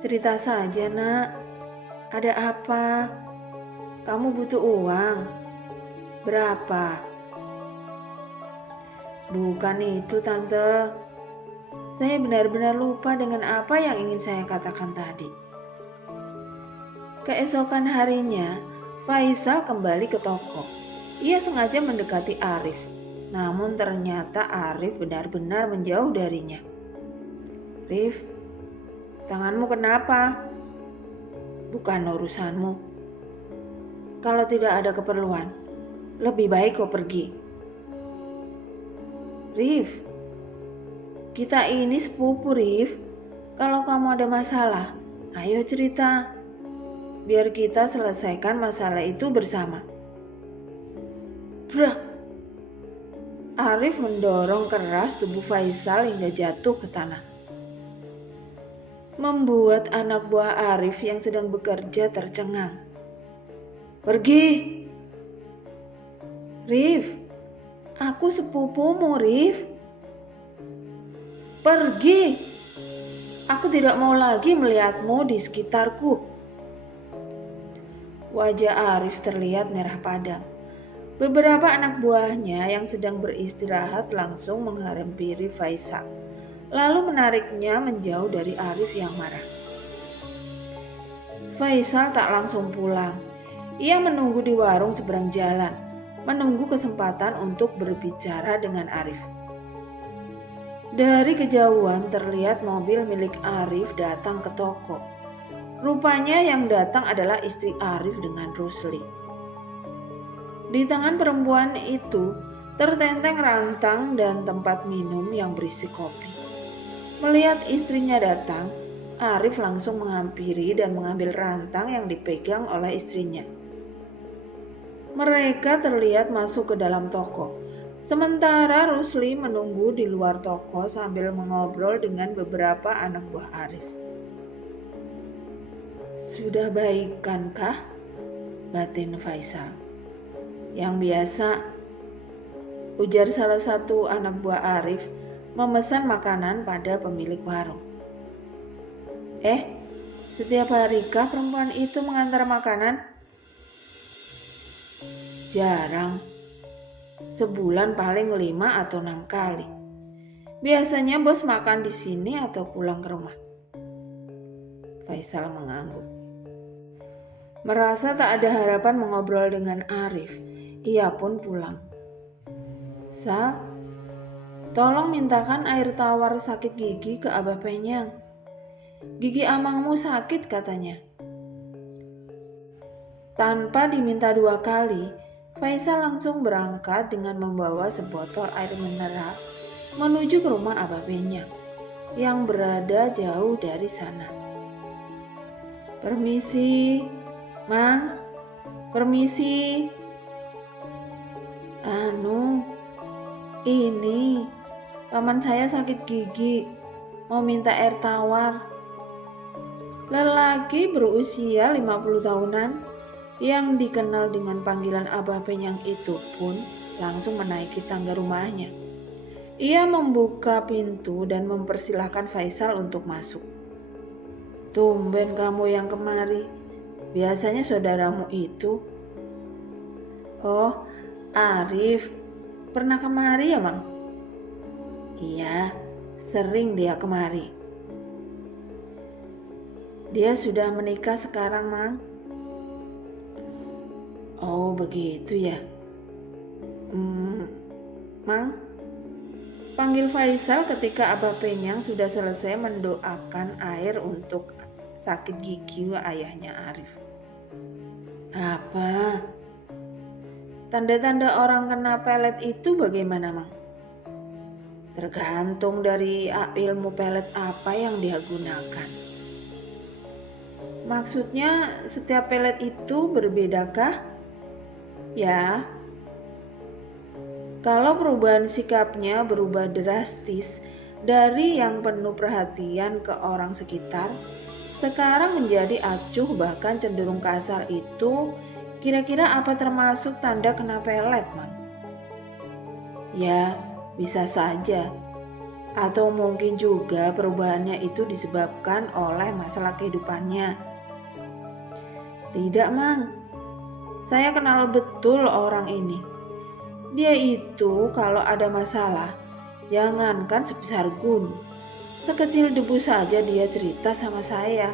"Cerita saja nak, ada apa? Kamu butuh uang? Berapa?" "Bukan itu tante, saya benar-benar lupa dengan apa yang ingin saya katakan tadi." Keesokan harinya, Faisal kembali ke toko. Ia sengaja mendekati Arif, namun ternyata Arif benar-benar menjauh darinya. "Rif, tanganmu kenapa?" "Bukan urusanmu. Kalau tidak ada keperluan, lebih baik kau pergi." "Rif, kita ini sepupu Rif. Kalau kamu ada masalah, ayo cerita. Biar kita selesaikan masalah itu bersama." Brah! Arif mendorong keras tubuh Faisal hingga jatuh ke tanah, membuat anak buah Arif yang sedang bekerja tercengang. "Pergi! Rif, aku sepupumu Rif. Pergi! Aku tidak mau lagi melihatmu di sekitarku." Wajah Arif terlihat merah padam. Beberapa anak buahnya yang sedang beristirahat langsung menghampiri Faisal, lalu menariknya menjauh dari Arif yang marah. Faisal tak langsung pulang. Ia menunggu di warung seberang jalan, menunggu kesempatan untuk berbicara dengan Arif. Dari kejauhan terlihat mobil milik Arif datang ke toko. Rupanya yang datang adalah istri Arif dengan Rusli. Di tangan perempuan itu tertenteng rantang dan tempat minum yang berisi kopi. Melihat istrinya datang, Arif langsung menghampiri dan mengambil rantang yang dipegang oleh istrinya. Mereka terlihat masuk ke dalam toko. Sementara Rusli menunggu di luar toko sambil mengobrol dengan beberapa anak buah Arif. "Sudah baikankah?" batin Faisal. "Yang biasa," ujar salah satu anak buah Arif memesan makanan pada pemilik warung. Setiap harikah perempuan itu mengantar makanan? Jarang. Sebulan paling 5 atau 6 kali. Biasanya bos makan di sini atau pulang ke rumah. Faisal mengangguk. Merasa tak ada harapan mengobrol dengan Arif, ia pun pulang. Sal, tolong mintakan air tawar sakit gigi ke Abah Penyang. Gigi amangmu sakit katanya. Tanpa diminta 2 kali, Faisal langsung berangkat dengan membawa sebotol air mineral menuju ke rumah Abah Penyang yang berada jauh dari sana. Permisi, Mang. Permisi. Ini paman saya sakit gigi, mau minta air tawar. Lelaki berusia 50 tahunan yang dikenal dengan panggilan Abah Penyang itu pun langsung menaiki tangga rumahnya. Ia membuka pintu dan mempersilahkan Faisal untuk masuk. Tumben kamu yang kemari, biasanya saudaramu itu. Oh, Arif, pernah kemari ya, Mang? Iya, sering dia kemari. Dia sudah menikah sekarang, Mang. Oh, begitu ya. Mang, panggil Faisal ketika Abah Penyang sudah selesai mendoakan air untuk sakit gigi ayahnya Arif. Apa? Tanda-tanda orang kena pelet itu bagaimana, Mang? Tergantung dari ilmu pelet apa yang dia gunakan. Maksudnya setiap pelet itu berbedakah? Ya. Kalau perubahan sikapnya berubah drastis dari yang penuh perhatian ke orang sekitar, sekarang menjadi acuh bahkan cenderung kasar itu, kira-kira apa termasuk tanda kena pelet, Mang? Ya, bisa saja. Atau mungkin juga perubahannya itu disebabkan oleh masalah kehidupannya. Tidak, Mang. Saya kenal betul orang ini. Dia itu kalau ada masalah, jangankan sebesar gunung, sekecil debu saja dia cerita sama saya.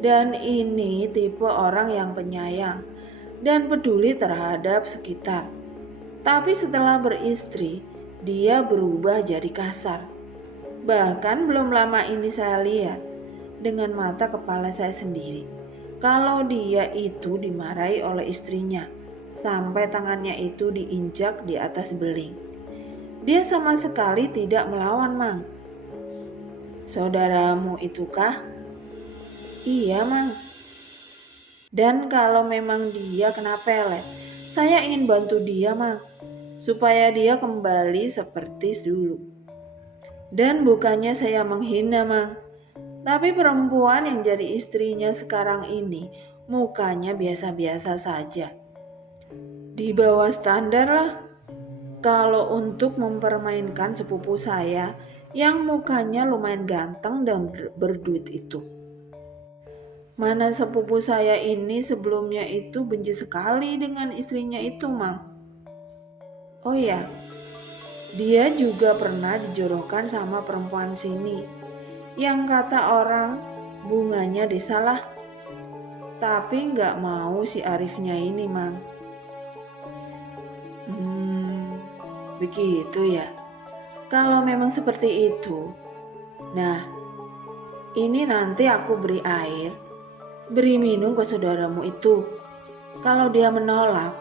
Dan ini tipe orang yang penyayang dan peduli terhadap sekitar. Tapi setelah beristri, dia berubah jadi kasar. Bahkan belum lama ini saya lihat dengan mata kepala saya sendiri, kalau dia itu dimarahi oleh istrinya sampai tangannya itu diinjak di atas beling. Dia sama sekali tidak melawan, Mang. Saudaramu itu kah? Iya, Mang. Dan kalau memang dia kena pelet, saya ingin bantu dia, Mang, supaya dia kembali seperti dulu. Dan bukannya saya menghina, Mang, tapi perempuan yang jadi istrinya sekarang ini mukanya biasa-biasa saja. Di bawah standar lah. Kalau untuk mempermainkan sepupu saya yang mukanya lumayan ganteng dan berduit itu. Mana sepupu saya ini sebelumnya itu benci sekali dengan istrinya itu, Mang. Oh ya, dia juga pernah dijodohkan sama perempuan sini yang kata orang bunganya disalah. Tapi gak mau si Arifnya ini, Mang. Begitu ya. Kalau memang seperti itu, nah ini nanti aku beri air, beri minum ke saudaramu itu. Kalau dia menolak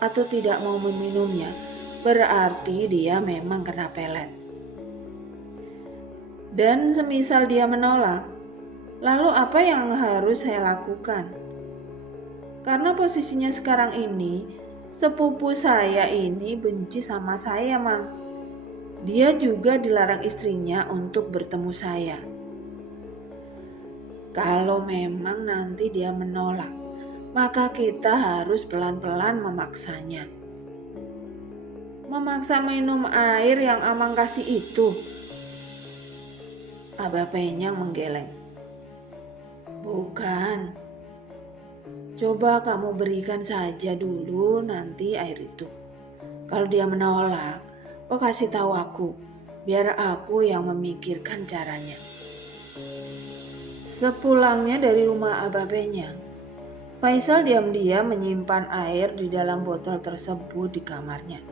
atau tidak mau meminumnya, berarti dia memang kena pelet. Dan semisal dia menolak, lalu apa yang harus saya lakukan? Karena posisinya sekarang ini, sepupu saya ini benci sama saya, Mang. Dia juga dilarang istrinya untuk bertemu saya. Kalau memang nanti dia menolak, maka kita harus pelan-pelan memaksanya. Memaksa minum air yang Amang kasih itu. Abah Penyang menggeleng. Bukan. Coba kamu berikan saja dulu nanti air itu. Kalau dia menolak, kau kasih tahu aku, biar aku yang memikirkan caranya. Sepulangnya dari rumah Abah Penyang, Faisal diam-diam menyimpan air di dalam botol tersebut di kamarnya.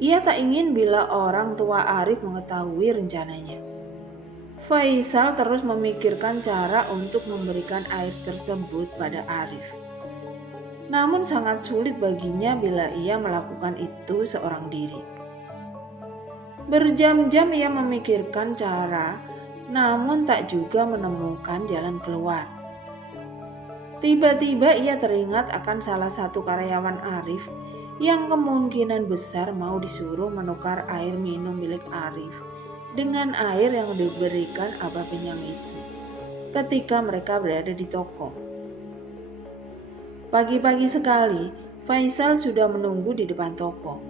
Ia tak ingin bila orang tua Arif mengetahui rencananya. Faisal terus memikirkan cara untuk memberikan air tersebut pada Arif. Namun sangat sulit baginya bila ia melakukan itu seorang diri. Berjam-jam ia memikirkan cara, namun tak juga menemukan jalan keluar. Tiba-tiba ia teringat akan salah satu karyawan Arif yang kemungkinan besar mau disuruh menukar air minum milik Arif dengan air yang diberikan Abah Penyang itu ketika mereka berada di toko. Pagi-pagi sekali, Faisal sudah menunggu di depan toko.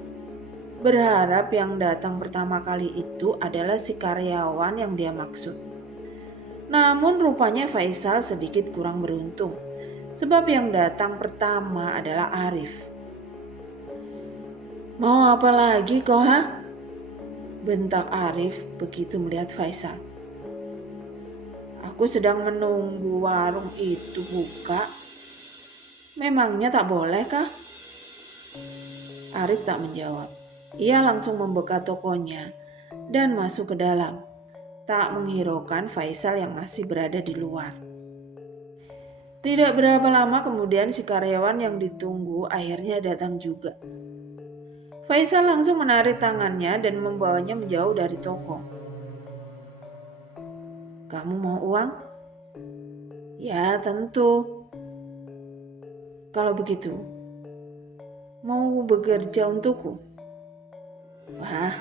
Berharap yang datang pertama kali itu adalah si karyawan yang dia maksud. Namun rupanya Faisal sedikit kurang beruntung, sebab yang datang pertama adalah Arif. Mau apa lagi kau, ha? Bentak Arif begitu melihat Faisal. Aku sedang menunggu warung itu buka. Memangnya tak boleh kah? Arif tak menjawab. Ia langsung membuka tokonya dan masuk ke dalam, tak menghiraukan Faisal yang masih berada di luar. Tidak berapa lama kemudian si karyawan yang ditunggu akhirnya datang juga. Faisal langsung menarik tangannya dan membawanya menjauh dari toko. Kamu mau uang? Ya tentu. Kalau begitu, mau bekerja untukku? Wah,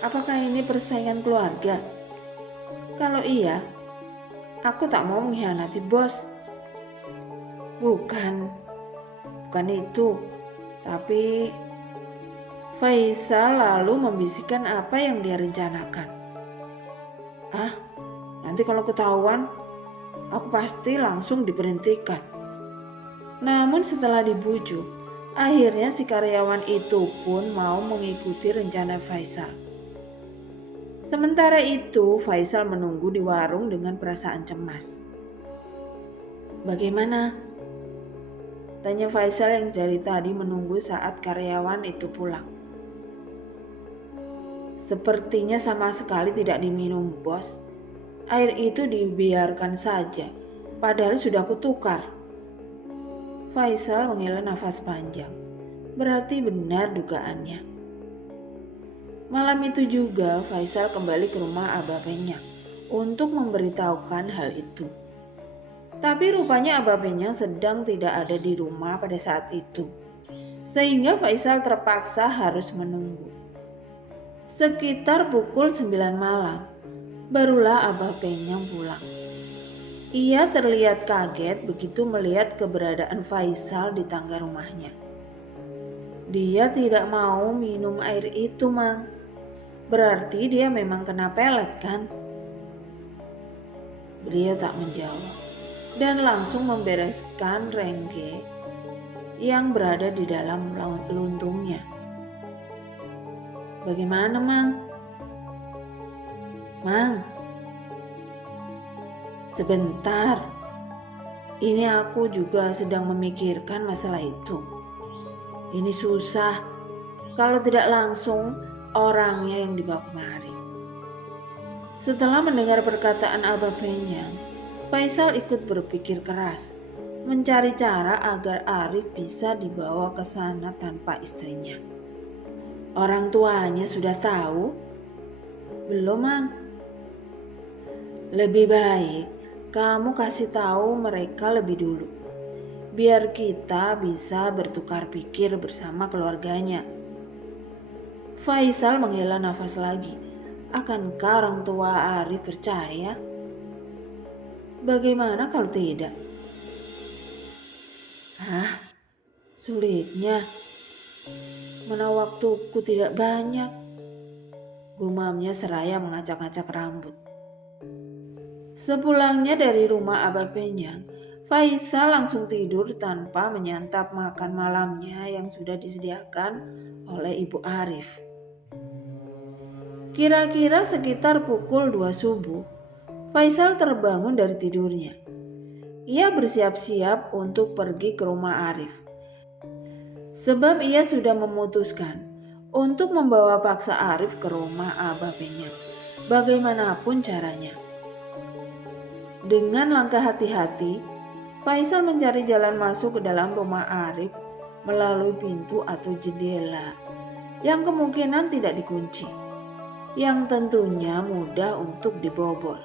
apakah ini persaingan keluarga? Kalau iya, aku tak mau mengkhianati bos. Bukan itu, tapi Faisal lalu membisikkan apa yang dia rencanakan. Nanti kalau ketahuan, aku pasti langsung diberhentikan. Namun setelah dibujuk, akhirnya si karyawan itu pun mau mengikuti rencana Faisal. Sementara itu, Faisal menunggu di warung dengan perasaan cemas. Bagaimana? Tanya Faisal yang dari tadi menunggu saat karyawan itu pulang. Sepertinya sama sekali tidak diminum, bos. Air itu dibiarkan saja, padahal sudah kutukar. Faisal menghela nafas panjang. Berarti benar dugaannya. Malam itu juga Faisal kembali ke rumah Abah Penyang untuk memberitahukan hal itu. Tapi rupanya Abah Penyang sedang tidak ada di rumah pada saat itu, sehingga Faisal terpaksa harus menunggu. Sekitar pukul 9 malam, barulah Abah Penyang pulang. Ia terlihat kaget begitu melihat keberadaan Faisal di tangga rumahnya. Dia tidak mau minum air itu, Mang. Berarti dia memang kena pelet, kan? Beliau tak menjawab dan langsung membereskan rengge yang berada di dalam luntungnya. Bagaimana, Mang? Mang, sebentar. Ini aku juga sedang memikirkan masalah itu. Ini susah kalau tidak langsung orangnya yang dibawa kemari. Setelah mendengar perkataan Abah Penyang, Faisal ikut berpikir keras, mencari cara agar Arif bisa dibawa ke sana tanpa istrinya. Orang tuanya sudah tahu? Belum, Mang. Lebih baik kamu kasih tahu mereka lebih dulu, biar kita bisa bertukar pikir bersama keluarganya. Faisal menghela nafas lagi. Akankah orang tua Arif percaya? Bagaimana kalau tidak? Sulitnya. Mana waktuku tidak banyak, gumamnya seraya mengacak-acak rambut. Sepulangnya dari rumah Abah Penyang, Faisal langsung tidur tanpa menyantap makan malamnya yang sudah disediakan oleh Ibu Arif. Kira-kira sekitar pukul 2 subuh, Faisal terbangun dari tidurnya. Ia bersiap-siap untuk pergi ke rumah Arif. Sebab ia sudah memutuskan untuk membawa paksa Arif ke rumah Abah Penyang, bagaimanapun caranya. Dengan langkah hati-hati, Faisal mencari jalan masuk ke dalam rumah Arif melalui pintu atau jendela yang kemungkinan tidak dikunci, yang tentunya mudah untuk dibobol.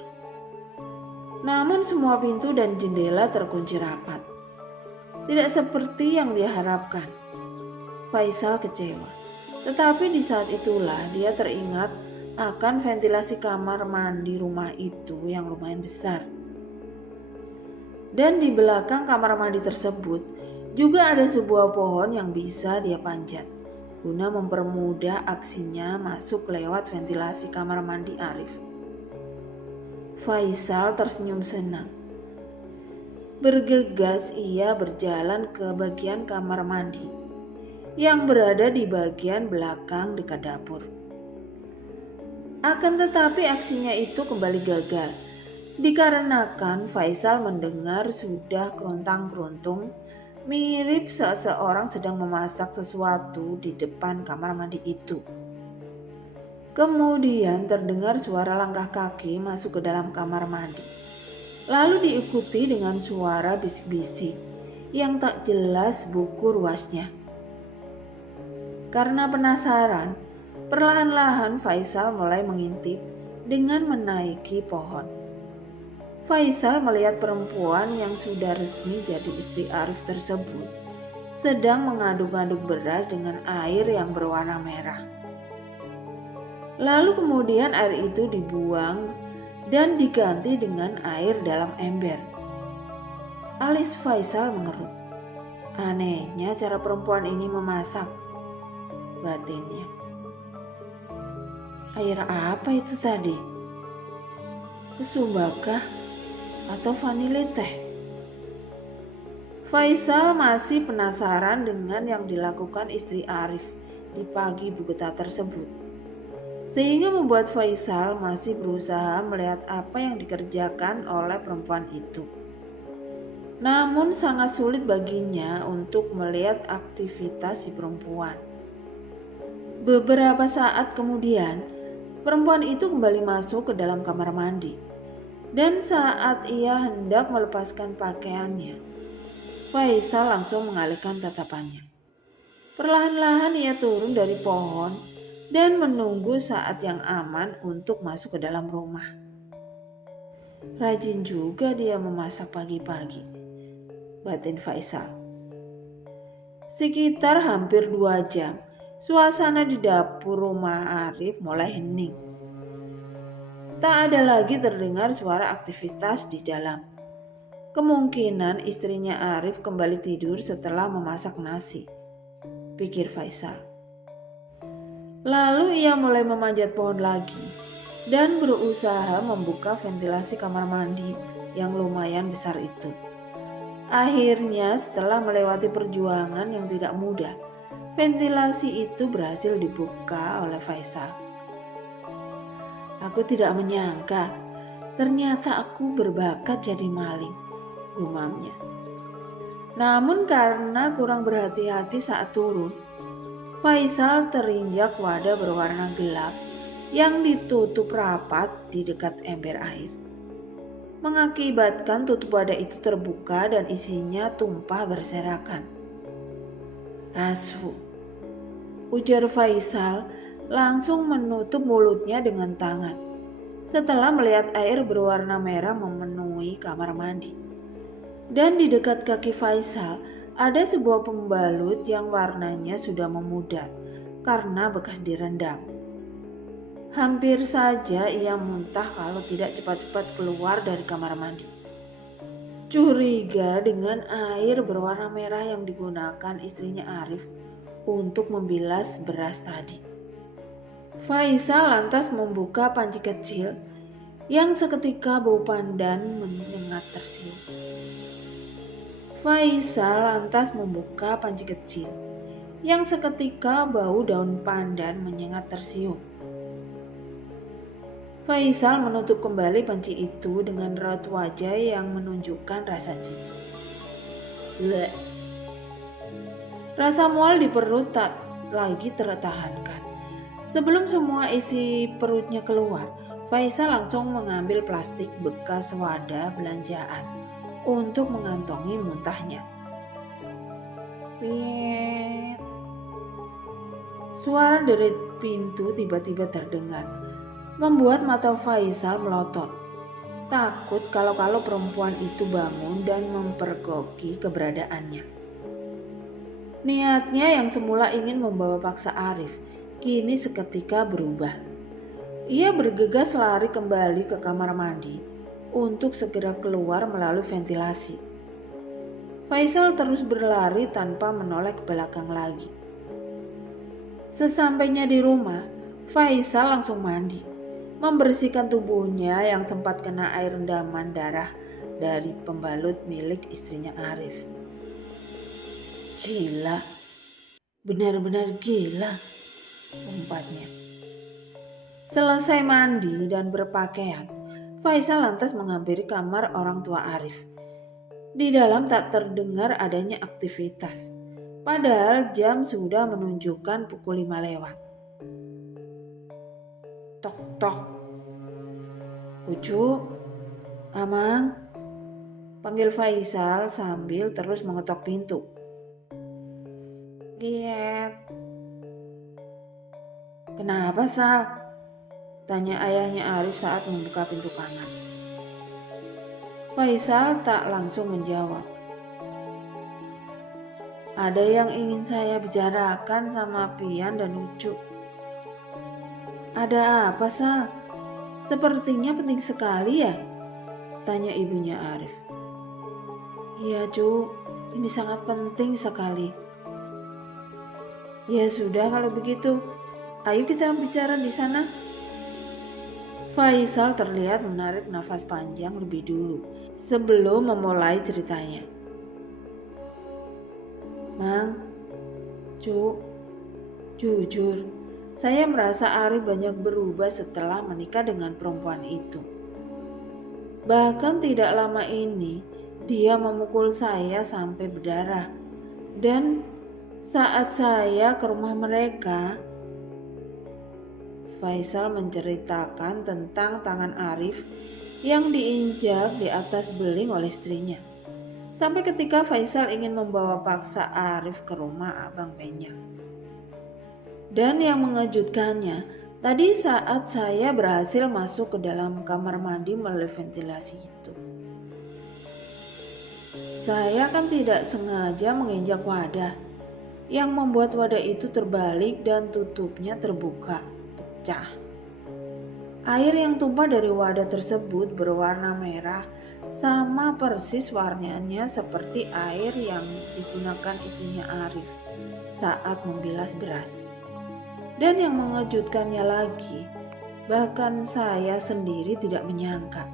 Namun semua pintu dan jendela terkunci rapat. Tidak seperti yang dia harapkan. Faisal kecewa. Tetapi di saat itulah dia teringat akan ventilasi kamar mandi rumah itu yang lumayan besar. Dan di belakang kamar mandi tersebut juga ada sebuah pohon yang bisa dia panjat guna mempermudah aksinya masuk lewat ventilasi kamar mandi Arif. Faisal tersenyum senang. Bergegas ia berjalan ke bagian kamar mandi yang berada di bagian belakang dekat dapur. Akan tetapi aksinya itu kembali gagal, dikarenakan Faisal mendengar sudah kerontang-kerontung mirip seseorang sedang memasak sesuatu di depan kamar mandi itu. Kemudian terdengar suara langkah kaki masuk ke dalam kamar mandi. Lalu diikuti dengan suara bisik-bisik yang tak jelas buku ruasnya. Karena penasaran, perlahan-lahan Faisal mulai mengintip dengan menaiki pohon. Faisal melihat perempuan yang sudah resmi jadi istri Arif tersebut sedang mengaduk-aduk beras dengan air yang berwarna merah. Lalu kemudian air itu dibuang dan diganti dengan air dalam ember. Alis Faisal mengerut. Anehnya cara perempuan ini memasak, batinnya. Air apa itu tadi? Kesumbakah atau vanili teh? Faisal masih penasaran dengan yang dilakukan istri Arif di pagi buta tersebut, sehingga membuat Faisal masih berusaha melihat apa yang dikerjakan oleh perempuan itu. Namun sangat sulit baginya untuk melihat aktivitas si perempuan. Beberapa saat kemudian, perempuan itu kembali masuk ke dalam kamar mandi. Dan saat ia hendak melepaskan pakaiannya, Faisal langsung mengalihkan tatapannya. Perlahan-lahan ia turun dari pohon dan menunggu saat yang aman untuk masuk ke dalam rumah. Rajin juga dia memasak pagi-pagi, batin Faisal. Sekitar hampir 2 jam, suasana di dapur rumah Arif mulai hening. Tak ada lagi terdengar suara aktivitas di dalam. Kemungkinan istrinya Arif kembali tidur setelah memasak nasi, pikir Faisal. Lalu ia mulai memanjat pohon lagi dan berusaha membuka ventilasi kamar mandi yang lumayan besar itu. Akhirnya setelah melewati perjuangan yang tidak mudah, ventilasi itu berhasil dibuka oleh Faisal. Aku tidak menyangka, ternyata aku berbakat jadi maling, gumamnya. Namun karena kurang berhati-hati saat turun, Faisal terinjak wadah berwarna gelap yang ditutup rapat di dekat ember air, mengakibatkan tutup wadah itu terbuka dan isinya tumpah berserakan. Asu, ujar Faisal langsung menutup mulutnya dengan tangan setelah melihat air berwarna merah memenuhi kamar mandi. Dan di dekat kaki Faisal ada sebuah pembalut yang warnanya sudah memudar karena bekas direndam. Hampir saja ia muntah kalau tidak cepat-cepat keluar dari kamar mandi. Curiga dengan air berwarna merah yang digunakan istrinya Arif untuk membilas beras tadi. Faisal lantas membuka panci kecil yang seketika bau pandan menyengat tersium. Faisal lantas membuka panci kecil yang seketika bau daun pandan menyengat tersium. Faisal menutup kembali panci itu dengan raut wajah yang menunjukkan rasa jijik. Bleh. Rasa mual di perut tak lagi tertahankan. Sebelum semua isi perutnya keluar, Faisal langsung mengambil plastik bekas wadah belanjaan untuk mengantongi muntahnya. Piet. Suara derit pintu tiba-tiba terdengar, membuat mata Faisal melotot. Takut kalau perempuan itu bangun dan mempergoki keberadaannya. Niatnya yang semula ingin membawa paksa Arif, kini seketika berubah. Ia bergegas lari kembali ke kamar mandi untuk segera keluar melalui ventilasi. Faisal terus berlari tanpa menoleh ke belakang lagi. Sesampainya di rumah, Faisal langsung mandi, membersihkan tubuhnya yang sempat kena air rendaman darah dari pembalut milik istrinya Arif. Gila, benar-benar gila, umpatnya. Selesai mandi dan berpakaian, Faisal lantas menghampiri kamar orang tua Arif. Di dalam tak terdengar adanya aktivitas, padahal jam sudah menunjukkan pukul 5 lewat. Tok tok. Ucu, Amang, panggil Faisal sambil terus mengetok pintu. Giet. Kenapa, Sal? Tanya ayahnya Arif saat membuka pintu kamar. Faisal tak langsung menjawab. Ada yang ingin saya bicarakan sama Pian dan Ucu. Ada apa, Sal? Sepertinya penting sekali ya? Tanya ibunya Arif. Iya, Cu, ini sangat penting sekali. Ya sudah kalau begitu, ayo kita bicara di sana. Faisal terlihat menarik nafas panjang lebih dulu sebelum memulai ceritanya. Mang, Cu, jujur, saya merasa Arif banyak berubah setelah menikah dengan perempuan itu. Bahkan tidak lama ini, dia memukul saya sampai berdarah. Dan saat saya ke rumah mereka, Faisal menceritakan tentang tangan Arif yang diinjak di atas beling oleh istrinya. Sampai ketika Faisal ingin membawa paksa Arif ke rumah Abang Penyang. Dan yang mengejutkannya, tadi saat saya berhasil masuk ke dalam kamar mandi melalui ventilasi itu. Saya kan tidak sengaja menginjak wadah, yang membuat wadah itu terbalik dan tutupnya terbuka, pecah. Air yang tumpah dari wadah tersebut berwarna merah, sama persis warnanya seperti air yang digunakan istrinya Arif saat membilas beras. Dan yang mengejutkannya lagi, bahkan saya sendiri tidak menyangka.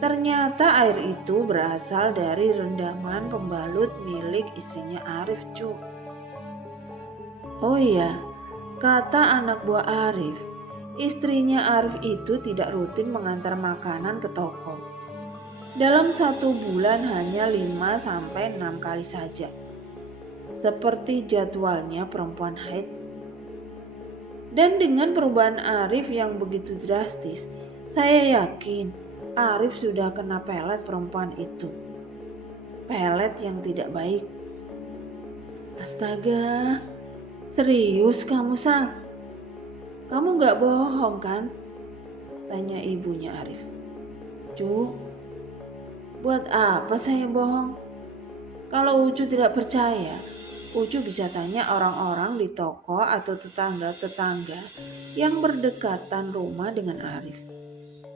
Ternyata air itu berasal dari rendaman pembalut milik istrinya Arif, Cu. Oh iya, kata anak buah Arif, istrinya Arif itu tidak rutin mengantar makanan ke toko. Dalam 1 bulan hanya 5-6 kali saja. Seperti jadwalnya perempuan haid. Dan dengan perubahan Arif yang begitu drastis, saya yakin Arif sudah kena pelet perempuan itu. Pelet yang tidak baik. Astaga, serius kamu, Sal? Kamu gak bohong kan? Tanya ibunya Arif. Cu, buat apa saya bohong? Kalau Ucu tidak percaya, Ucu bisa tanya orang-orang di toko atau tetangga-tetangga yang berdekatan rumah dengan Arif.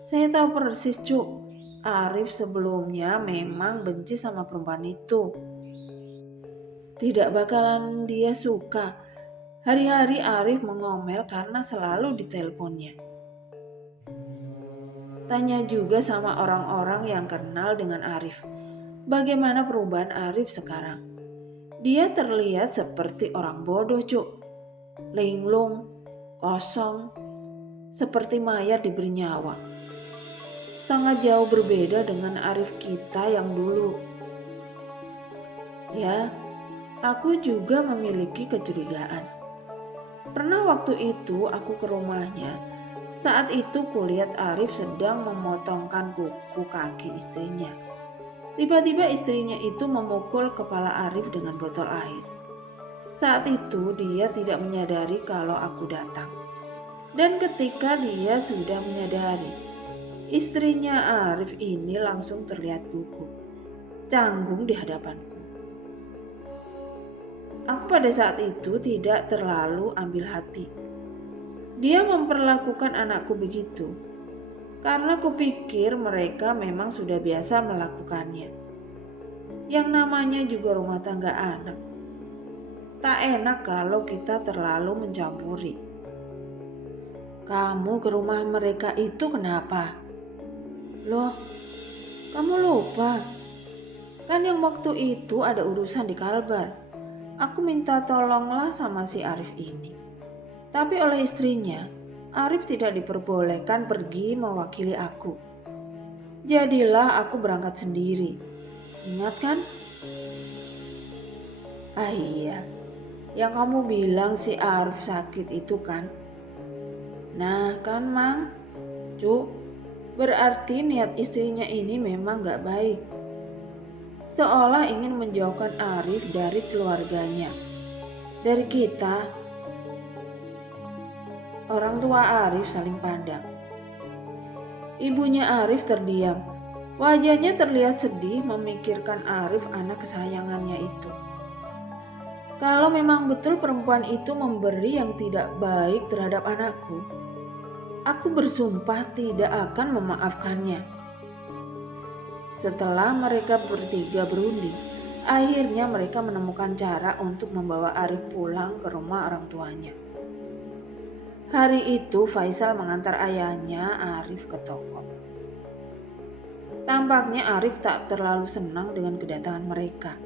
Saya tahu persis, Cu. Arif sebelumnya memang benci sama perempuan itu. Tidak bakalan dia suka. Hari-hari Arif mengomel karena selalu diteleponnya. Tanya juga sama orang-orang yang kenal dengan Arif. Bagaimana perubahan Arif sekarang? Dia terlihat seperti orang bodoh, Cuk. Linglung, kosong, seperti mayat diberi nyawa. Sangat jauh berbeda dengan Arif kita yang dulu. Ya, aku juga memiliki kecurigaan. Pernah waktu itu aku ke rumahnya. Saat itu kulihat Arif sedang memotongkan kuku kaki istrinya. Tiba-tiba istrinya itu memukul kepala Arif dengan botol air. Saat itu dia tidak menyadari kalau aku datang. Dan ketika dia sudah menyadari, istrinya Arif ini langsung terlihat gugup, canggung di hadapanku. Aku pada saat itu tidak terlalu ambil hati. Dia memperlakukan anakku begitu, karena kupikir mereka memang sudah biasa melakukannya. Yang namanya juga rumah tangga anak. Tak enak kalau kita terlalu mencampuri. Kamu ke rumah mereka itu kenapa? Loh, kamu lupa? Kan yang waktu itu ada urusan di Kalbar. Aku minta tolonglah sama si Arif ini. Tapi oleh istrinya, Arif tidak diperbolehkan pergi mewakili aku. Jadilah aku berangkat sendiri. Ingat kan? Ah iya, yang kamu bilang si Arif sakit itu kan? Nah kan Mang, Cuk, berarti niat istrinya ini memang gak baik. Seolah ingin menjauhkan Arif dari keluarganya, dari kita. Orang tua Arif saling pandang. Ibunya Arif terdiam. Wajahnya terlihat sedih memikirkan Arif, anak kesayangannya itu. Kalau memang betul perempuan itu memberi yang tidak baik terhadap anakku, aku bersumpah tidak akan memaafkannya. Setelah mereka bertiga berunding, akhirnya mereka menemukan cara untuk membawa Arif pulang ke rumah orang tuanya. Hari itu Faisal mengantar ayahnya Arif ke toko. Tampaknya Arif tak terlalu senang dengan kedatangan mereka.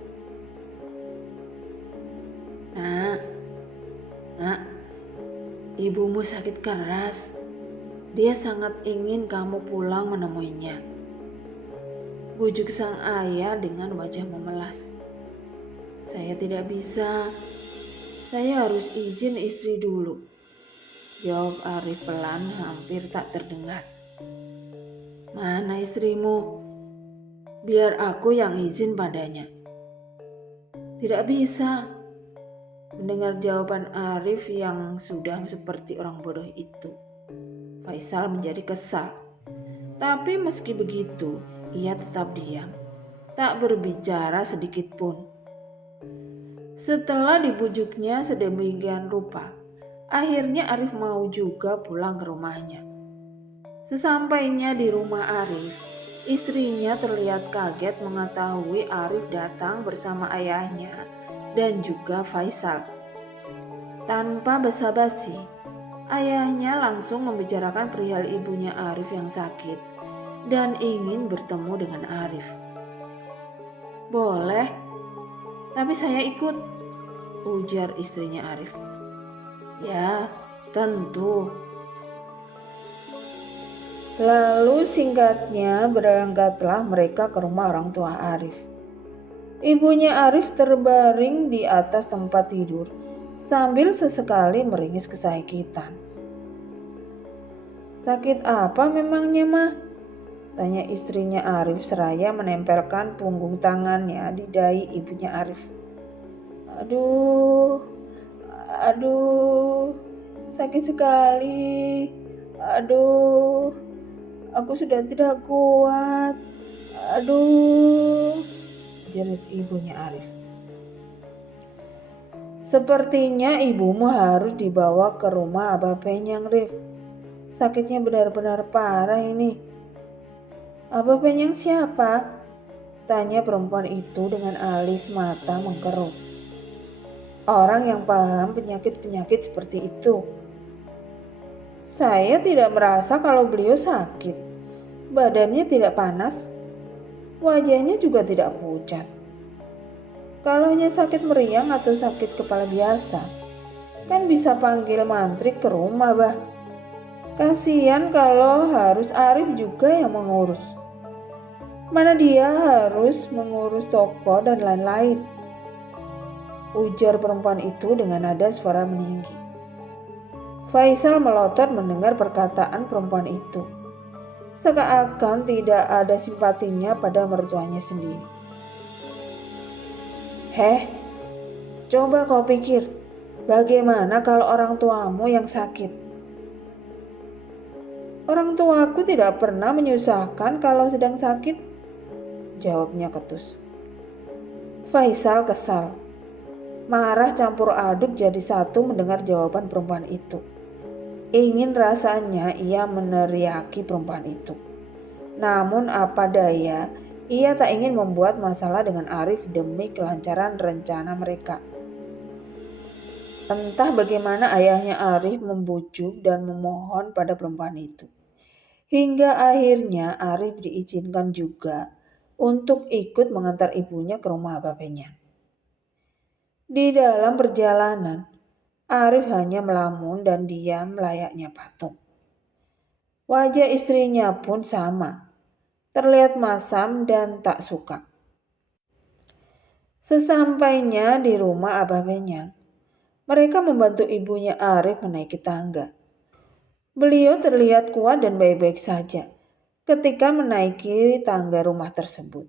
Nak, ibumu sakit keras. Dia sangat ingin kamu pulang menemuinya. Bujuk sang ayah dengan wajah memelas. Saya tidak bisa. Saya harus izin istri dulu. Jawab Arif pelan, hampir tak terdengar. Mana istrimu? Biar aku yang izin padanya. Tidak bisa. Mendengar jawaban Arif yang sudah seperti orang bodoh itu, Faisal menjadi kesal. Tapi meski begitu, ia tetap diam, tak berbicara sedikit pun. Setelah dibujuknya sedemikian rupa, akhirnya Arif mau juga pulang ke rumahnya. Sesampainya di rumah Arif, istrinya terlihat kaget mengetahui Arif datang bersama ayahnya dan juga Faisal. Tanpa basa-basi, ayahnya langsung membicarakan perihal ibunya Arif yang sakit dan ingin bertemu dengan Arif. Boleh, tapi saya ikut, ujar istrinya Arif. Ya, tentu. Lalu singkatnya berangkatlah mereka ke rumah orang tua Arif. Ibunya Arif terbaring di atas tempat tidur sambil sesekali meringis kesakitan. Sakit apa memangnya, Mah? Tanya istrinya Arif seraya menempelkan punggung tangannya di dahi ibunya Arif. Aduh, sakit sekali. Aduh, aku sudah tidak kuat. Aduh, jerit ibunya Arif. Sepertinya ibumu harus dibawa ke rumah Abah Penyang, Rif. Sakitnya benar-benar parah ini. Abah Penyang siapa? Tanya perempuan itu dengan alis mata mengkerut. orang yang paham penyakit-penyakit seperti itu. Saya tidak merasa kalau beliau sakit. Badannya tidak panas, wajahnya juga tidak pucat. Kalau hanya sakit meriang atau sakit kepala biasa, kan bisa panggil mantri ke rumah, bah. Kasihan kalau harus Arif juga yang mengurus. Mana dia harus mengurus toko dan lain-lain. Ujar perempuan itu dengan nada suara meninggi. Faisal melotot mendengar perkataan perempuan itu. Seakan tidak ada simpatinya pada mertuanya sendiri. Coba kau pikir, bagaimana kalau orang tuamu yang sakit? Orang tuaku tidak pernah menyusahkan kalau sedang sakit, jawabnya ketus. Faisal kesal. Marah campur aduk jadi satu mendengar jawaban perempuan itu. Ingin rasanya ia meneriaki perempuan itu. Namun apa daya, ia tak ingin membuat masalah dengan Arif demi kelancaran rencana mereka. Entah bagaimana ayahnya Arif membujuk dan memohon pada perempuan itu. Hingga akhirnya Arif diizinkan juga untuk ikut mengantar ibunya ke rumah bapaknya. Di dalam perjalanan, Arif hanya melamun dan diam layaknya patung. Wajah istrinya pun sama, terlihat masam dan tak suka. Sesampainya di rumah Abah Benyang, mereka membantu ibunya Arif menaiki tangga. Beliau terlihat kuat dan baik-baik saja ketika menaiki tangga rumah tersebut.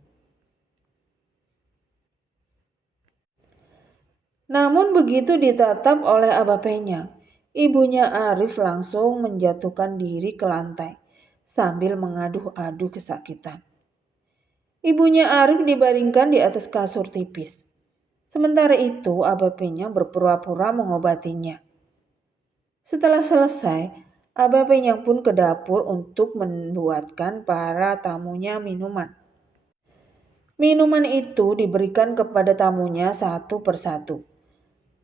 Namun begitu ditatap oleh Abah Penyang, ibunya Arif langsung menjatuhkan diri ke lantai sambil mengaduh-aduh kesakitan. Ibunya Arif dibaringkan di atas kasur tipis. Sementara itu Abah Penyang berpura-pura mengobatinya. Setelah selesai, Abah Penyang pun ke dapur untuk membuatkan para tamunya minuman. Minuman itu diberikan kepada tamunya satu persatu.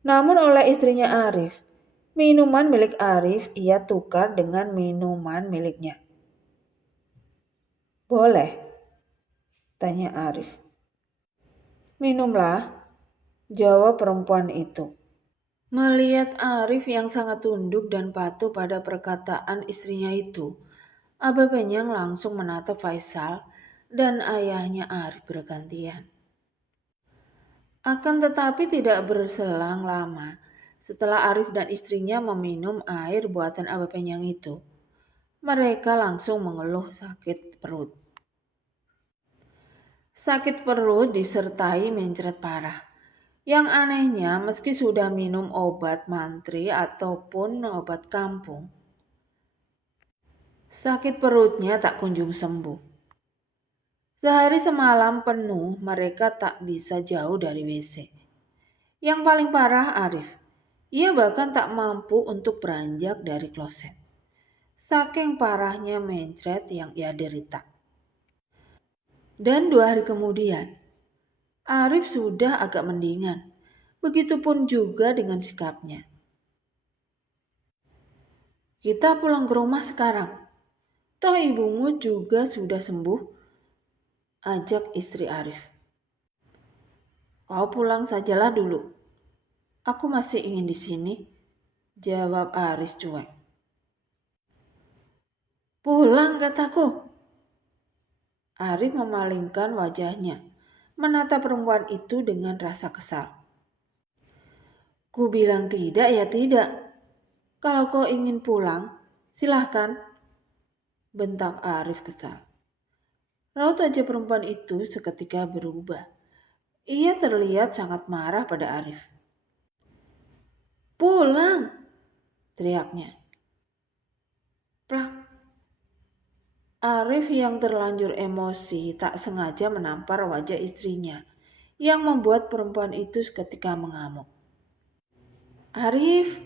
Namun oleh istrinya Arif, minuman milik Arif ia tukar dengan minuman miliknya. Boleh? Tanya Arif. Minumlah, jawab perempuan itu. Melihat Arif yang sangat tunduk dan patuh pada perkataan istrinya itu, Abah Penyang langsung menatap Faisal dan ayahnya Arif bergantian. Akan tetapi tidak berselang lama, setelah Arif dan istrinya meminum air buatan Abah Penyang itu, mereka langsung mengeluh sakit perut. Sakit perut disertai mencret parah. Yang anehnya, meski sudah minum obat mantri ataupun obat kampung, sakit perutnya tak kunjung sembuh. Sehari semalam penuh mereka tak bisa jauh dari WC. Yang paling parah Arif. Ia bahkan tak mampu untuk beranjak dari kloset. Saking parahnya mencret yang ia derita. Dan 2 hari kemudian, Arif sudah agak mendingan. Begitupun juga dengan sikapnya. Kita pulang ke rumah sekarang. Toh ibumu juga sudah sembuh, ajak istri Arif. Kau pulang sajalah dulu. Aku masih ingin di sini, jawab Arif cuek. Pulang kataku. Arif memalingkan wajahnya, menatap perempuan itu dengan rasa kesal. Ku bilang tidak ya tidak. Kalau kau ingin pulang, silahkan, bentak Arif kesal. Raut wajah perempuan itu seketika berubah. Ia terlihat sangat marah pada Arif. Pulang, teriaknya. Plak. Arif yang terlanjur emosi tak sengaja menampar wajah istrinya yang membuat perempuan itu seketika mengamuk. Arif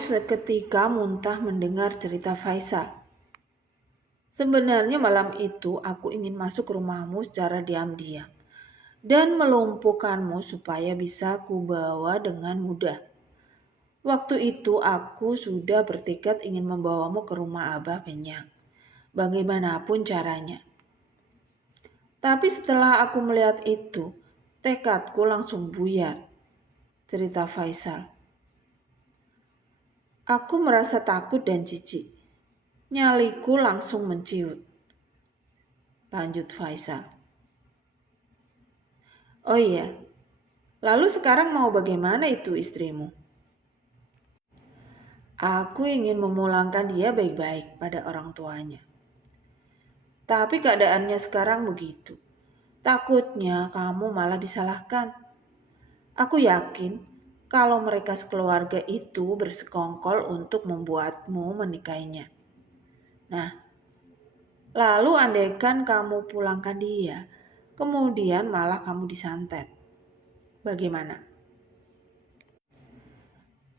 seketika muntah mendengar cerita Faisal. Sebenarnya malam itu aku ingin masuk ke rumahmu secara diam-diam. dan melumpuhkanmu supaya bisa kubawa dengan mudah. Waktu itu aku sudah bertekad ingin membawamu ke rumah Abah Penyang, bagaimanapun caranya. Tapi setelah aku melihat itu, tekadku langsung buyar, cerita Faisal. Aku merasa takut dan jijik. Nyaliku langsung menciut, lanjut Faisal. Oh iya, lalu sekarang mau bagaimana itu istrimu? Aku ingin memulangkan dia baik-baik pada orang tuanya. Tapi keadaannya sekarang begitu. Takutnya kamu malah disalahkan. Aku yakin kalau mereka sekeluarga itu bersekongkol untuk membuatmu menikahinya. Nah, lalu andaikan kamu pulangkan dia, kemudian malah kamu disantet. Bagaimana?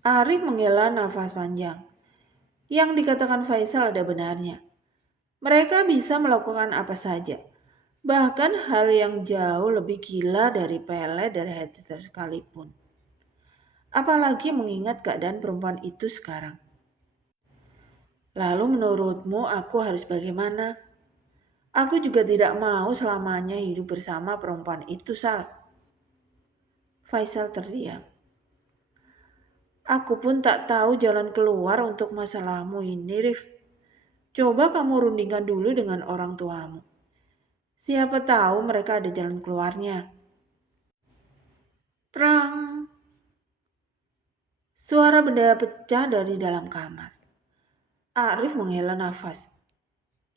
Arif menghela nafas panjang. Yang dikatakan Faisal ada benarnya. Mereka bisa melakukan apa saja. Bahkan hal yang jauh lebih gila dari Pele dari Hitler sekalipun. Apalagi mengingat keadaan perempuan itu sekarang. Lalu menurutmu aku harus bagaimana? Aku juga tidak mau selamanya hidup bersama perempuan itu, Sal. Faisal terdiam. Aku pun tak tahu jalan keluar untuk masalahmu ini, Rif. Coba kamu rundingkan dulu dengan orang tuamu. Siapa tahu mereka ada jalan keluarnya. Prang. Suara benda pecah dari dalam kamar. Arif menghela nafas.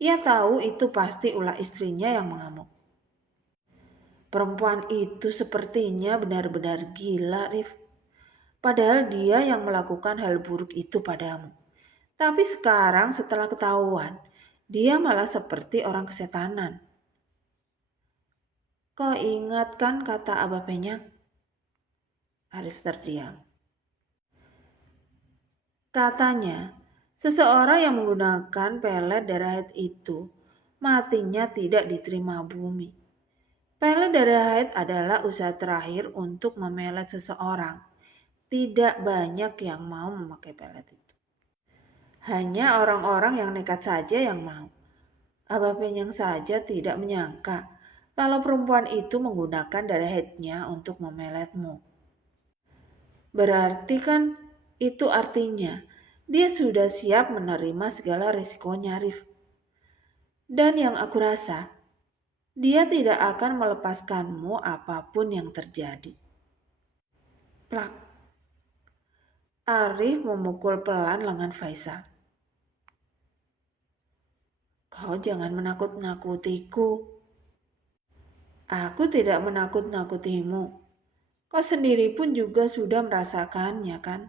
Ia tahu itu pasti ulah istrinya yang mengamuk. Perempuan itu sepertinya benar-benar gila, Rif. Padahal dia yang melakukan hal buruk itu padamu. Tapi sekarang setelah ketahuan, dia malah seperti orang kesetanan. Kau ingat kan kata Abah Penyang? Arif terdiam. Katanya, seseorang yang menggunakan pelet darah haid itu, matinya tidak diterima bumi. Pelet darah haid adalah usaha terakhir untuk memelet seseorang. Tidak banyak yang mau memakai pelet itu. Hanya orang-orang yang nekat saja yang mau. Abah Penyang saja tidak menyangka kalau perempuan itu menggunakan darah haidnya untuk memeletmu. Berarti kan itu artinya dia sudah siap menerima segala risikonya, Rif. Dan yang aku rasa, dia tidak akan melepaskanmu apapun yang terjadi. Plak. Arif memukul pelan lengan Faisal. Kau jangan menakut-nakutiku. Aku tidak menakut-nakutimu. Kau sendiri pun juga sudah merasakannya kan?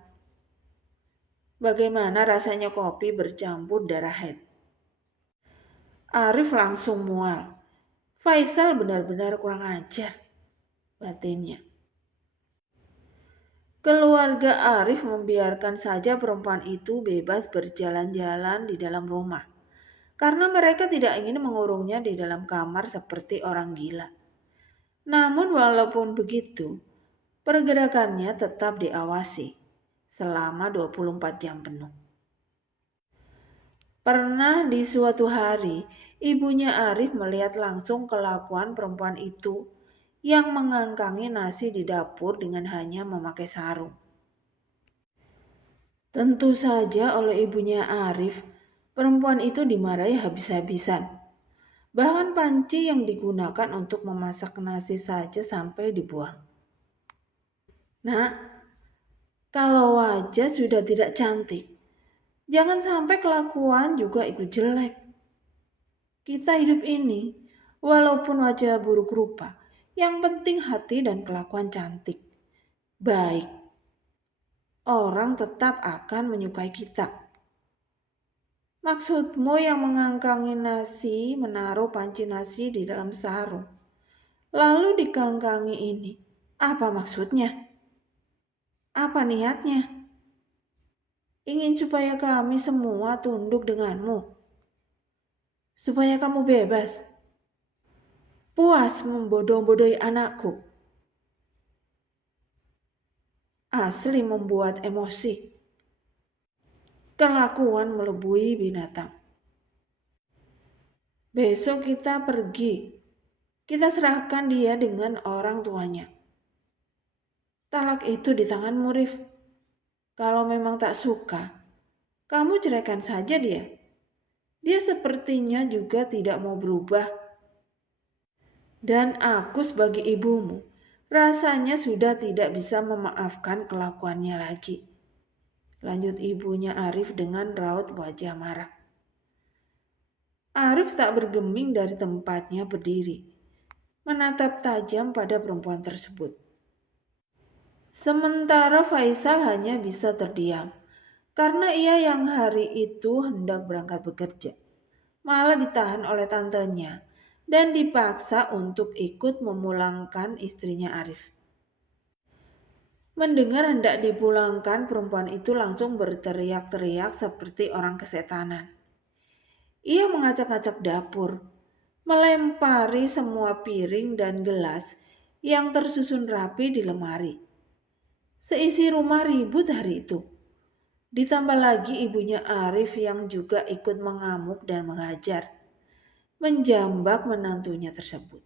Bagaimana rasanya kopi bercampur darah haid? Arif langsung mual. Faisal benar-benar kurang ajar, batinnya. Keluarga Arif membiarkan saja perempuan itu bebas berjalan-jalan di dalam rumah. Karena mereka tidak ingin mengurungnya di dalam kamar seperti orang gila. Namun walaupun begitu, pergerakannya tetap diawasi selama 24 jam penuh. Pernah di suatu hari, ibunya Arif melihat langsung kelakuan perempuan itu yang mengangkangi nasi di dapur dengan hanya memakai sarung. Tentu saja oleh ibunya Arif, perempuan itu dimarahi habis-habisan. Bahkan panci yang digunakan untuk memasak nasi saja sampai dibuang. Nah, kalau wajah sudah tidak cantik, jangan sampai kelakuan juga ikut jelek. Kita hidup ini, walaupun wajah buruk rupa, yang penting hati dan kelakuan cantik, baik. Orang tetap akan menyukai kita. Maksudmu yang mengangkangi nasi, menaruh panci nasi di dalam sarung, lalu dikangkangi ini, apa maksudnya? Apa niatnya? Ingin supaya kami semua tunduk denganmu, supaya kamu bebas. Puas membodoh-bodohi anakku. Asli membuat emosi. Kelakuan melebui binatang. Besok kita pergi. Kita serahkan dia dengan orang tuanya. Talak itu di tanganmu, Rif. Kalau memang tak suka, kamu ceraikan saja dia. Dia sepertinya juga tidak mau berubah. Dan aku sebagai ibumu, rasanya sudah tidak bisa memaafkan kelakuannya lagi. Lanjut ibunya Arif dengan raut wajah marah. Arif tak bergeming dari tempatnya berdiri, menatap tajam pada perempuan tersebut. Sementara Faisal hanya bisa terdiam, karena ia yang hari itu hendak berangkat bekerja. Malah ditahan oleh tantenya dan dipaksa untuk ikut memulangkan istrinya Arif. Mendengar hendak dipulangkan, perempuan itu langsung berteriak-teriak seperti orang kesetanan. Ia mengacak-acak dapur, melempari semua piring dan gelas yang tersusun rapi di lemari. Seisi rumah ribut hari itu. Ditambah lagi ibunya Arif yang juga ikut mengamuk dan menghajar, menjambak menantunya tersebut.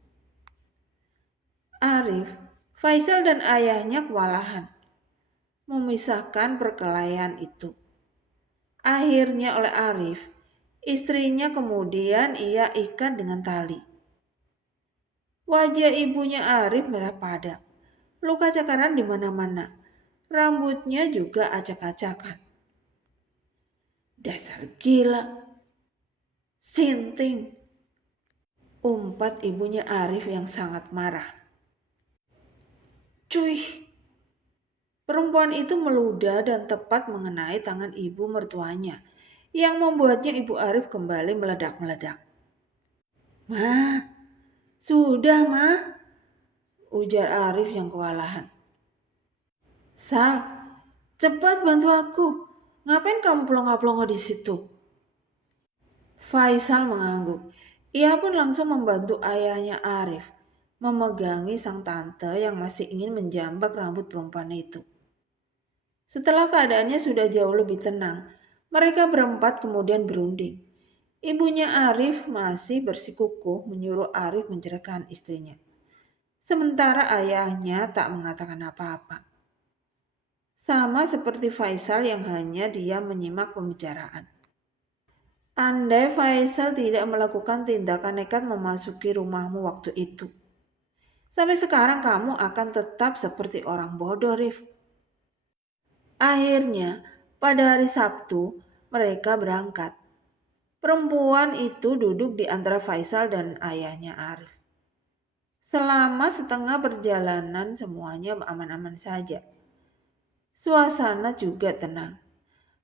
Arif, Faisal dan ayahnya kewalahan memisahkan perkelahian itu. Akhirnya oleh Arif, istrinya kemudian ia ikat dengan tali. Wajah ibunya Arif merah padam, luka cakaran di mana-mana, rambutnya juga acak-acakan. Dasar gila, sinting, umpat ibunya Arif yang sangat marah. Cuy, perempuan itu meludah dan tepat mengenai tangan ibu mertuanya yang membuatnya ibu Arif kembali meledak-meledak. Ma, sudah ma, ujar Arif yang kewalahan. Sal, cepat bantu aku. Ngapain kamu pelongo-pelongo di situ? Faisal mengangguk. Ia pun langsung membantu ayahnya Arif memegangi sang tante yang masih ingin menjambak rambut perempuan itu. Setelah keadaannya sudah jauh lebih tenang, mereka berempat kemudian berunding. Ibunya Arif masih bersikukuh menyuruh Arif menceraikan istrinya. Sementara ayahnya tak mengatakan apa-apa. Sama seperti Faisal yang hanya diam menyimak pembicaraan. Andai Faisal tidak melakukan tindakan nekat memasuki rumahmu waktu itu, sampai sekarang kamu akan tetap seperti orang bodoh, Rif. Akhirnya, pada hari Sabtu, mereka berangkat. Perempuan itu duduk di antara Faisal dan ayahnya Arif. Selama setengah perjalanan semuanya aman-aman saja. Suasana juga tenang.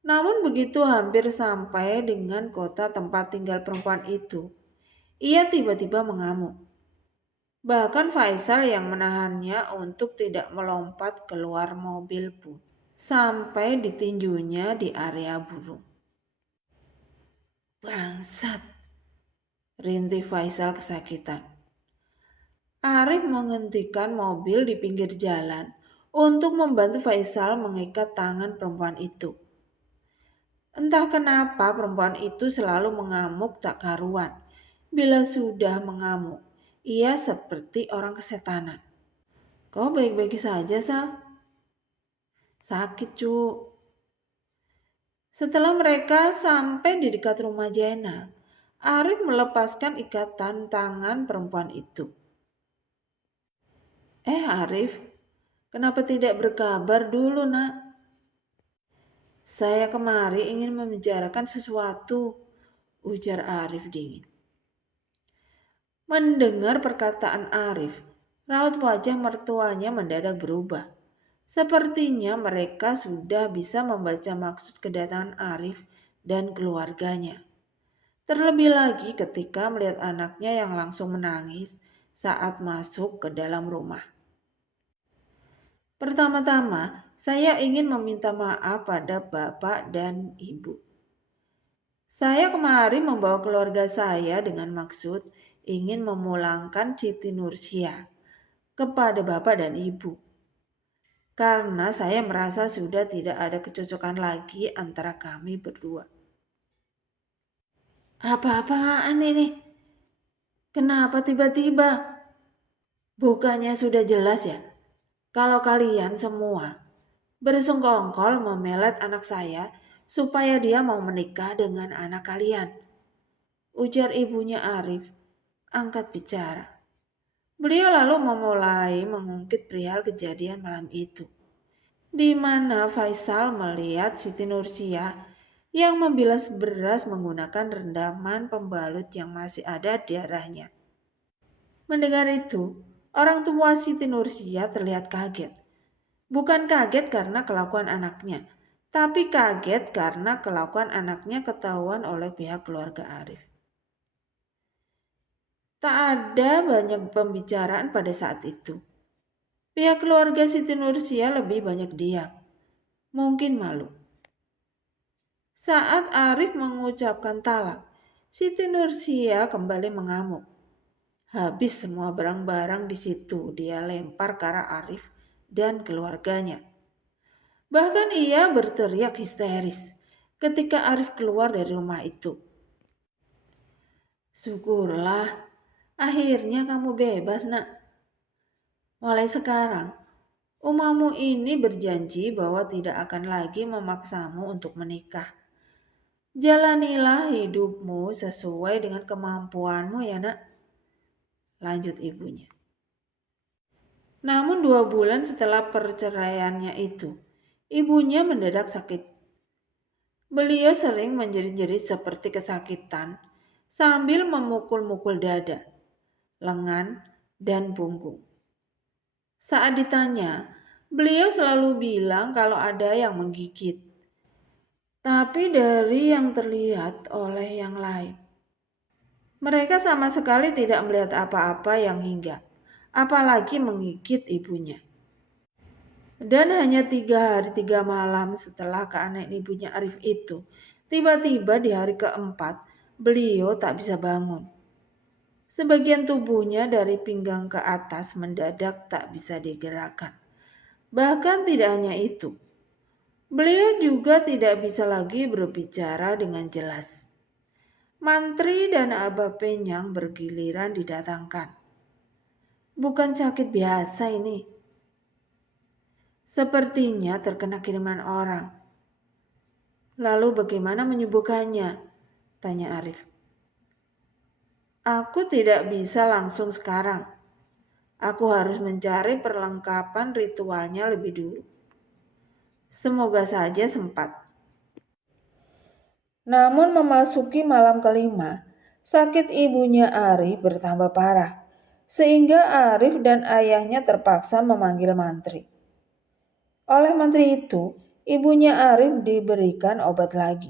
Namun begitu hampir sampai dengan kota tempat tinggal perempuan itu, ia tiba-tiba mengamuk. Bahkan Faisal yang menahannya untuk tidak melompat keluar mobil pun, sampai ditinjunya di area burung. Bangsat, rintih Faisal kesakitan. Arif menghentikan mobil di pinggir jalan untuk membantu Faisal mengikat tangan perempuan itu. Entah kenapa perempuan itu selalu mengamuk tak karuan. Bila sudah mengamuk, ia seperti orang kesetanan. Kau baik-baik saja, Sal? Sakit, cu. Setelah mereka sampai di dekat rumah Jainal, Arif melepaskan ikatan tangan perempuan itu. Arif, kenapa tidak berkabar dulu, nak? Saya kemari ingin membicarakan sesuatu, ujar Arif dingin. Mendengar perkataan Arif, raut wajah mertuanya mendadak berubah. Sepertinya mereka sudah bisa membaca maksud kedatangan Arif dan keluarganya. Terlebih lagi ketika melihat anaknya yang langsung menangis saat masuk ke dalam rumah. Pertama-tama, saya ingin meminta maaf pada Bapak dan Ibu. Saya kemari membawa keluarga saya dengan maksud ingin memulangkan Siti Nursia kepada bapak dan ibu. Karena saya merasa sudah tidak ada kecocokan lagi antara kami berdua. Apa-apaan ini? Kenapa tiba-tiba? Bukannya sudah jelas ya, kalau kalian semua bersengkongkol memelet anak saya supaya dia mau menikah dengan anak kalian. Ujar ibunya Arif, angkat bicara. Beliau lalu memulai mengungkit perihal kejadian malam itu, di mana Faisal melihat Siti Nursia yang membilas beras menggunakan rendaman pembalut yang masih ada darahnya. Mendengar itu, orang tua Siti Nursia terlihat kaget. Bukan kaget karena kelakuan anaknya, tapi kaget karena kelakuan anaknya ketahuan oleh pihak keluarga Arif. Tak ada banyak pembicaraan pada saat itu. Pihak keluarga Siti Nursia lebih banyak diam, mungkin malu. Saat Arif mengucapkan talak, Siti Nursia kembali mengamuk. Habis semua barang-barang di situ dia lempar ke arah Arif dan keluarganya. Bahkan ia berteriak histeris ketika Arif keluar dari rumah itu. Syukurlah, akhirnya kamu bebas, Nak. Mulai sekarang, umamu ini berjanji bahwa tidak akan lagi memaksamu untuk menikah. Jalanilah hidupmu sesuai dengan kemampuanmu ya, Nak. Lanjut ibunya. Namun 2 bulan setelah perceraiannya itu, ibunya mendadak sakit. Beliau sering menjerit-jerit seperti kesakitan sambil memukul-mukul dada, lengan, dan punggung. Saat ditanya, beliau selalu bilang kalau ada yang menggigit. Tapi dari yang terlihat oleh yang lain, mereka sama sekali tidak melihat apa-apa yang hinggap, apalagi menggigit ibunya. Dan hanya 3 hari 3 malam setelah keanehan ibunya Arif itu, tiba-tiba di hari keempat, beliau tak bisa bangun. Sebagian tubuhnya dari pinggang ke atas mendadak tak bisa digerakkan. Bahkan tidak hanya itu, beliau juga tidak bisa lagi berbicara dengan jelas. Mantri dan Aba Penyang bergiliran didatangkan. Bukan sakit biasa ini. Sepertinya terkena kiriman orang. Lalu bagaimana menyembuhkannya? Tanya Arif. Aku tidak bisa langsung sekarang. Aku harus mencari perlengkapan ritualnya lebih dulu. Semoga saja sempat. Namun memasuki malam kelima, sakit ibunya Arif bertambah parah. Sehingga Arif dan ayahnya terpaksa memanggil mantri. Oleh menteri itu, ibunya Arif diberikan obat lagi.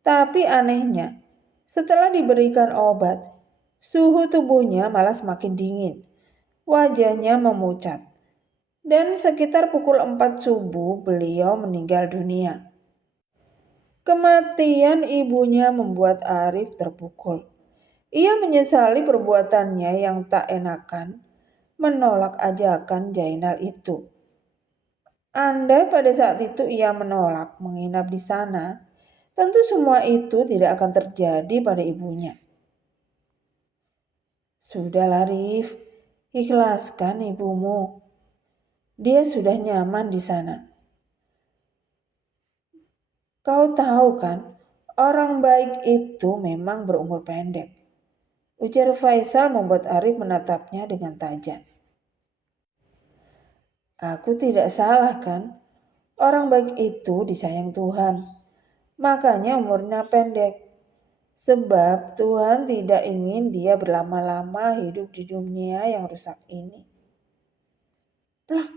Tapi anehnya, setelah diberikan obat, suhu tubuhnya malah semakin dingin. Wajahnya memucat. Dan sekitar pukul 4 subuh beliau meninggal dunia. Kematian ibunya membuat Arif terpukul. Ia menyesali perbuatannya yang tak enakan, menolak ajakan Jainal itu. Andai pada saat itu ia menolak menginap di sana, tentu semua itu tidak akan terjadi pada ibunya. Sudahlah Rif, ikhlaskan ibumu. Dia sudah nyaman di sana. Kau tahu kan, orang baik itu memang berumur pendek. Ujar Faisal membuat Arif menatapnya dengan tajam. Aku tidak salah kan? Orang baik itu disayang Tuhan. Makanya umurnya pendek. Sebab Tuhan tidak ingin dia berlama-lama hidup di dunia yang rusak ini. Plak.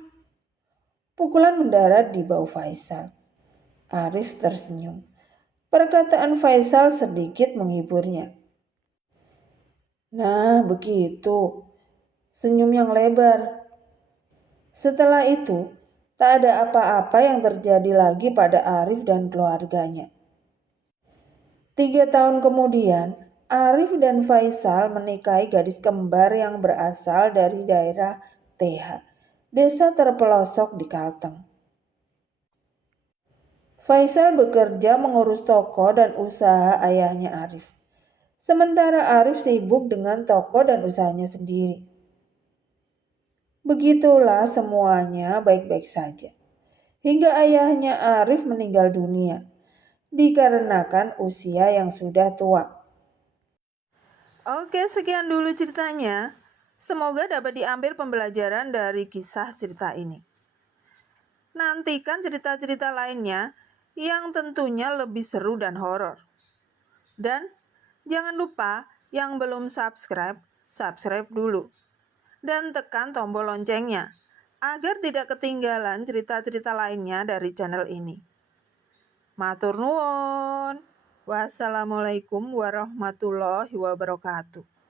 Pukulan mendarat di bahu Faisal. Arif tersenyum. Perkataan Faisal sedikit menghiburnya. Nah, begitu. Senyum yang lebar. Setelah itu, tak ada apa-apa yang terjadi lagi pada Arif dan keluarganya. 3 tahun kemudian, Arif dan Faisal menikahi gadis kembar yang berasal dari daerah TH, desa terpelosok di Kalteng. Faisal bekerja mengurus toko dan usaha ayahnya Arif. Sementara Arif sibuk dengan toko dan usahanya sendiri. Begitulah semuanya baik-baik saja. Hingga ayahnya Arif meninggal dunia dikarenakan usia yang sudah tua. Oke, sekian dulu ceritanya. Semoga dapat diambil pembelajaran dari kisah cerita ini. Nantikan cerita-cerita lainnya yang tentunya lebih seru dan horor. Dan jangan lupa yang belum subscribe, subscribe dulu. Dan tekan tombol loncengnya agar tidak ketinggalan cerita-cerita lainnya dari channel ini. Matur nuwun. Wassalamualaikum warahmatullahi wabarakatuh.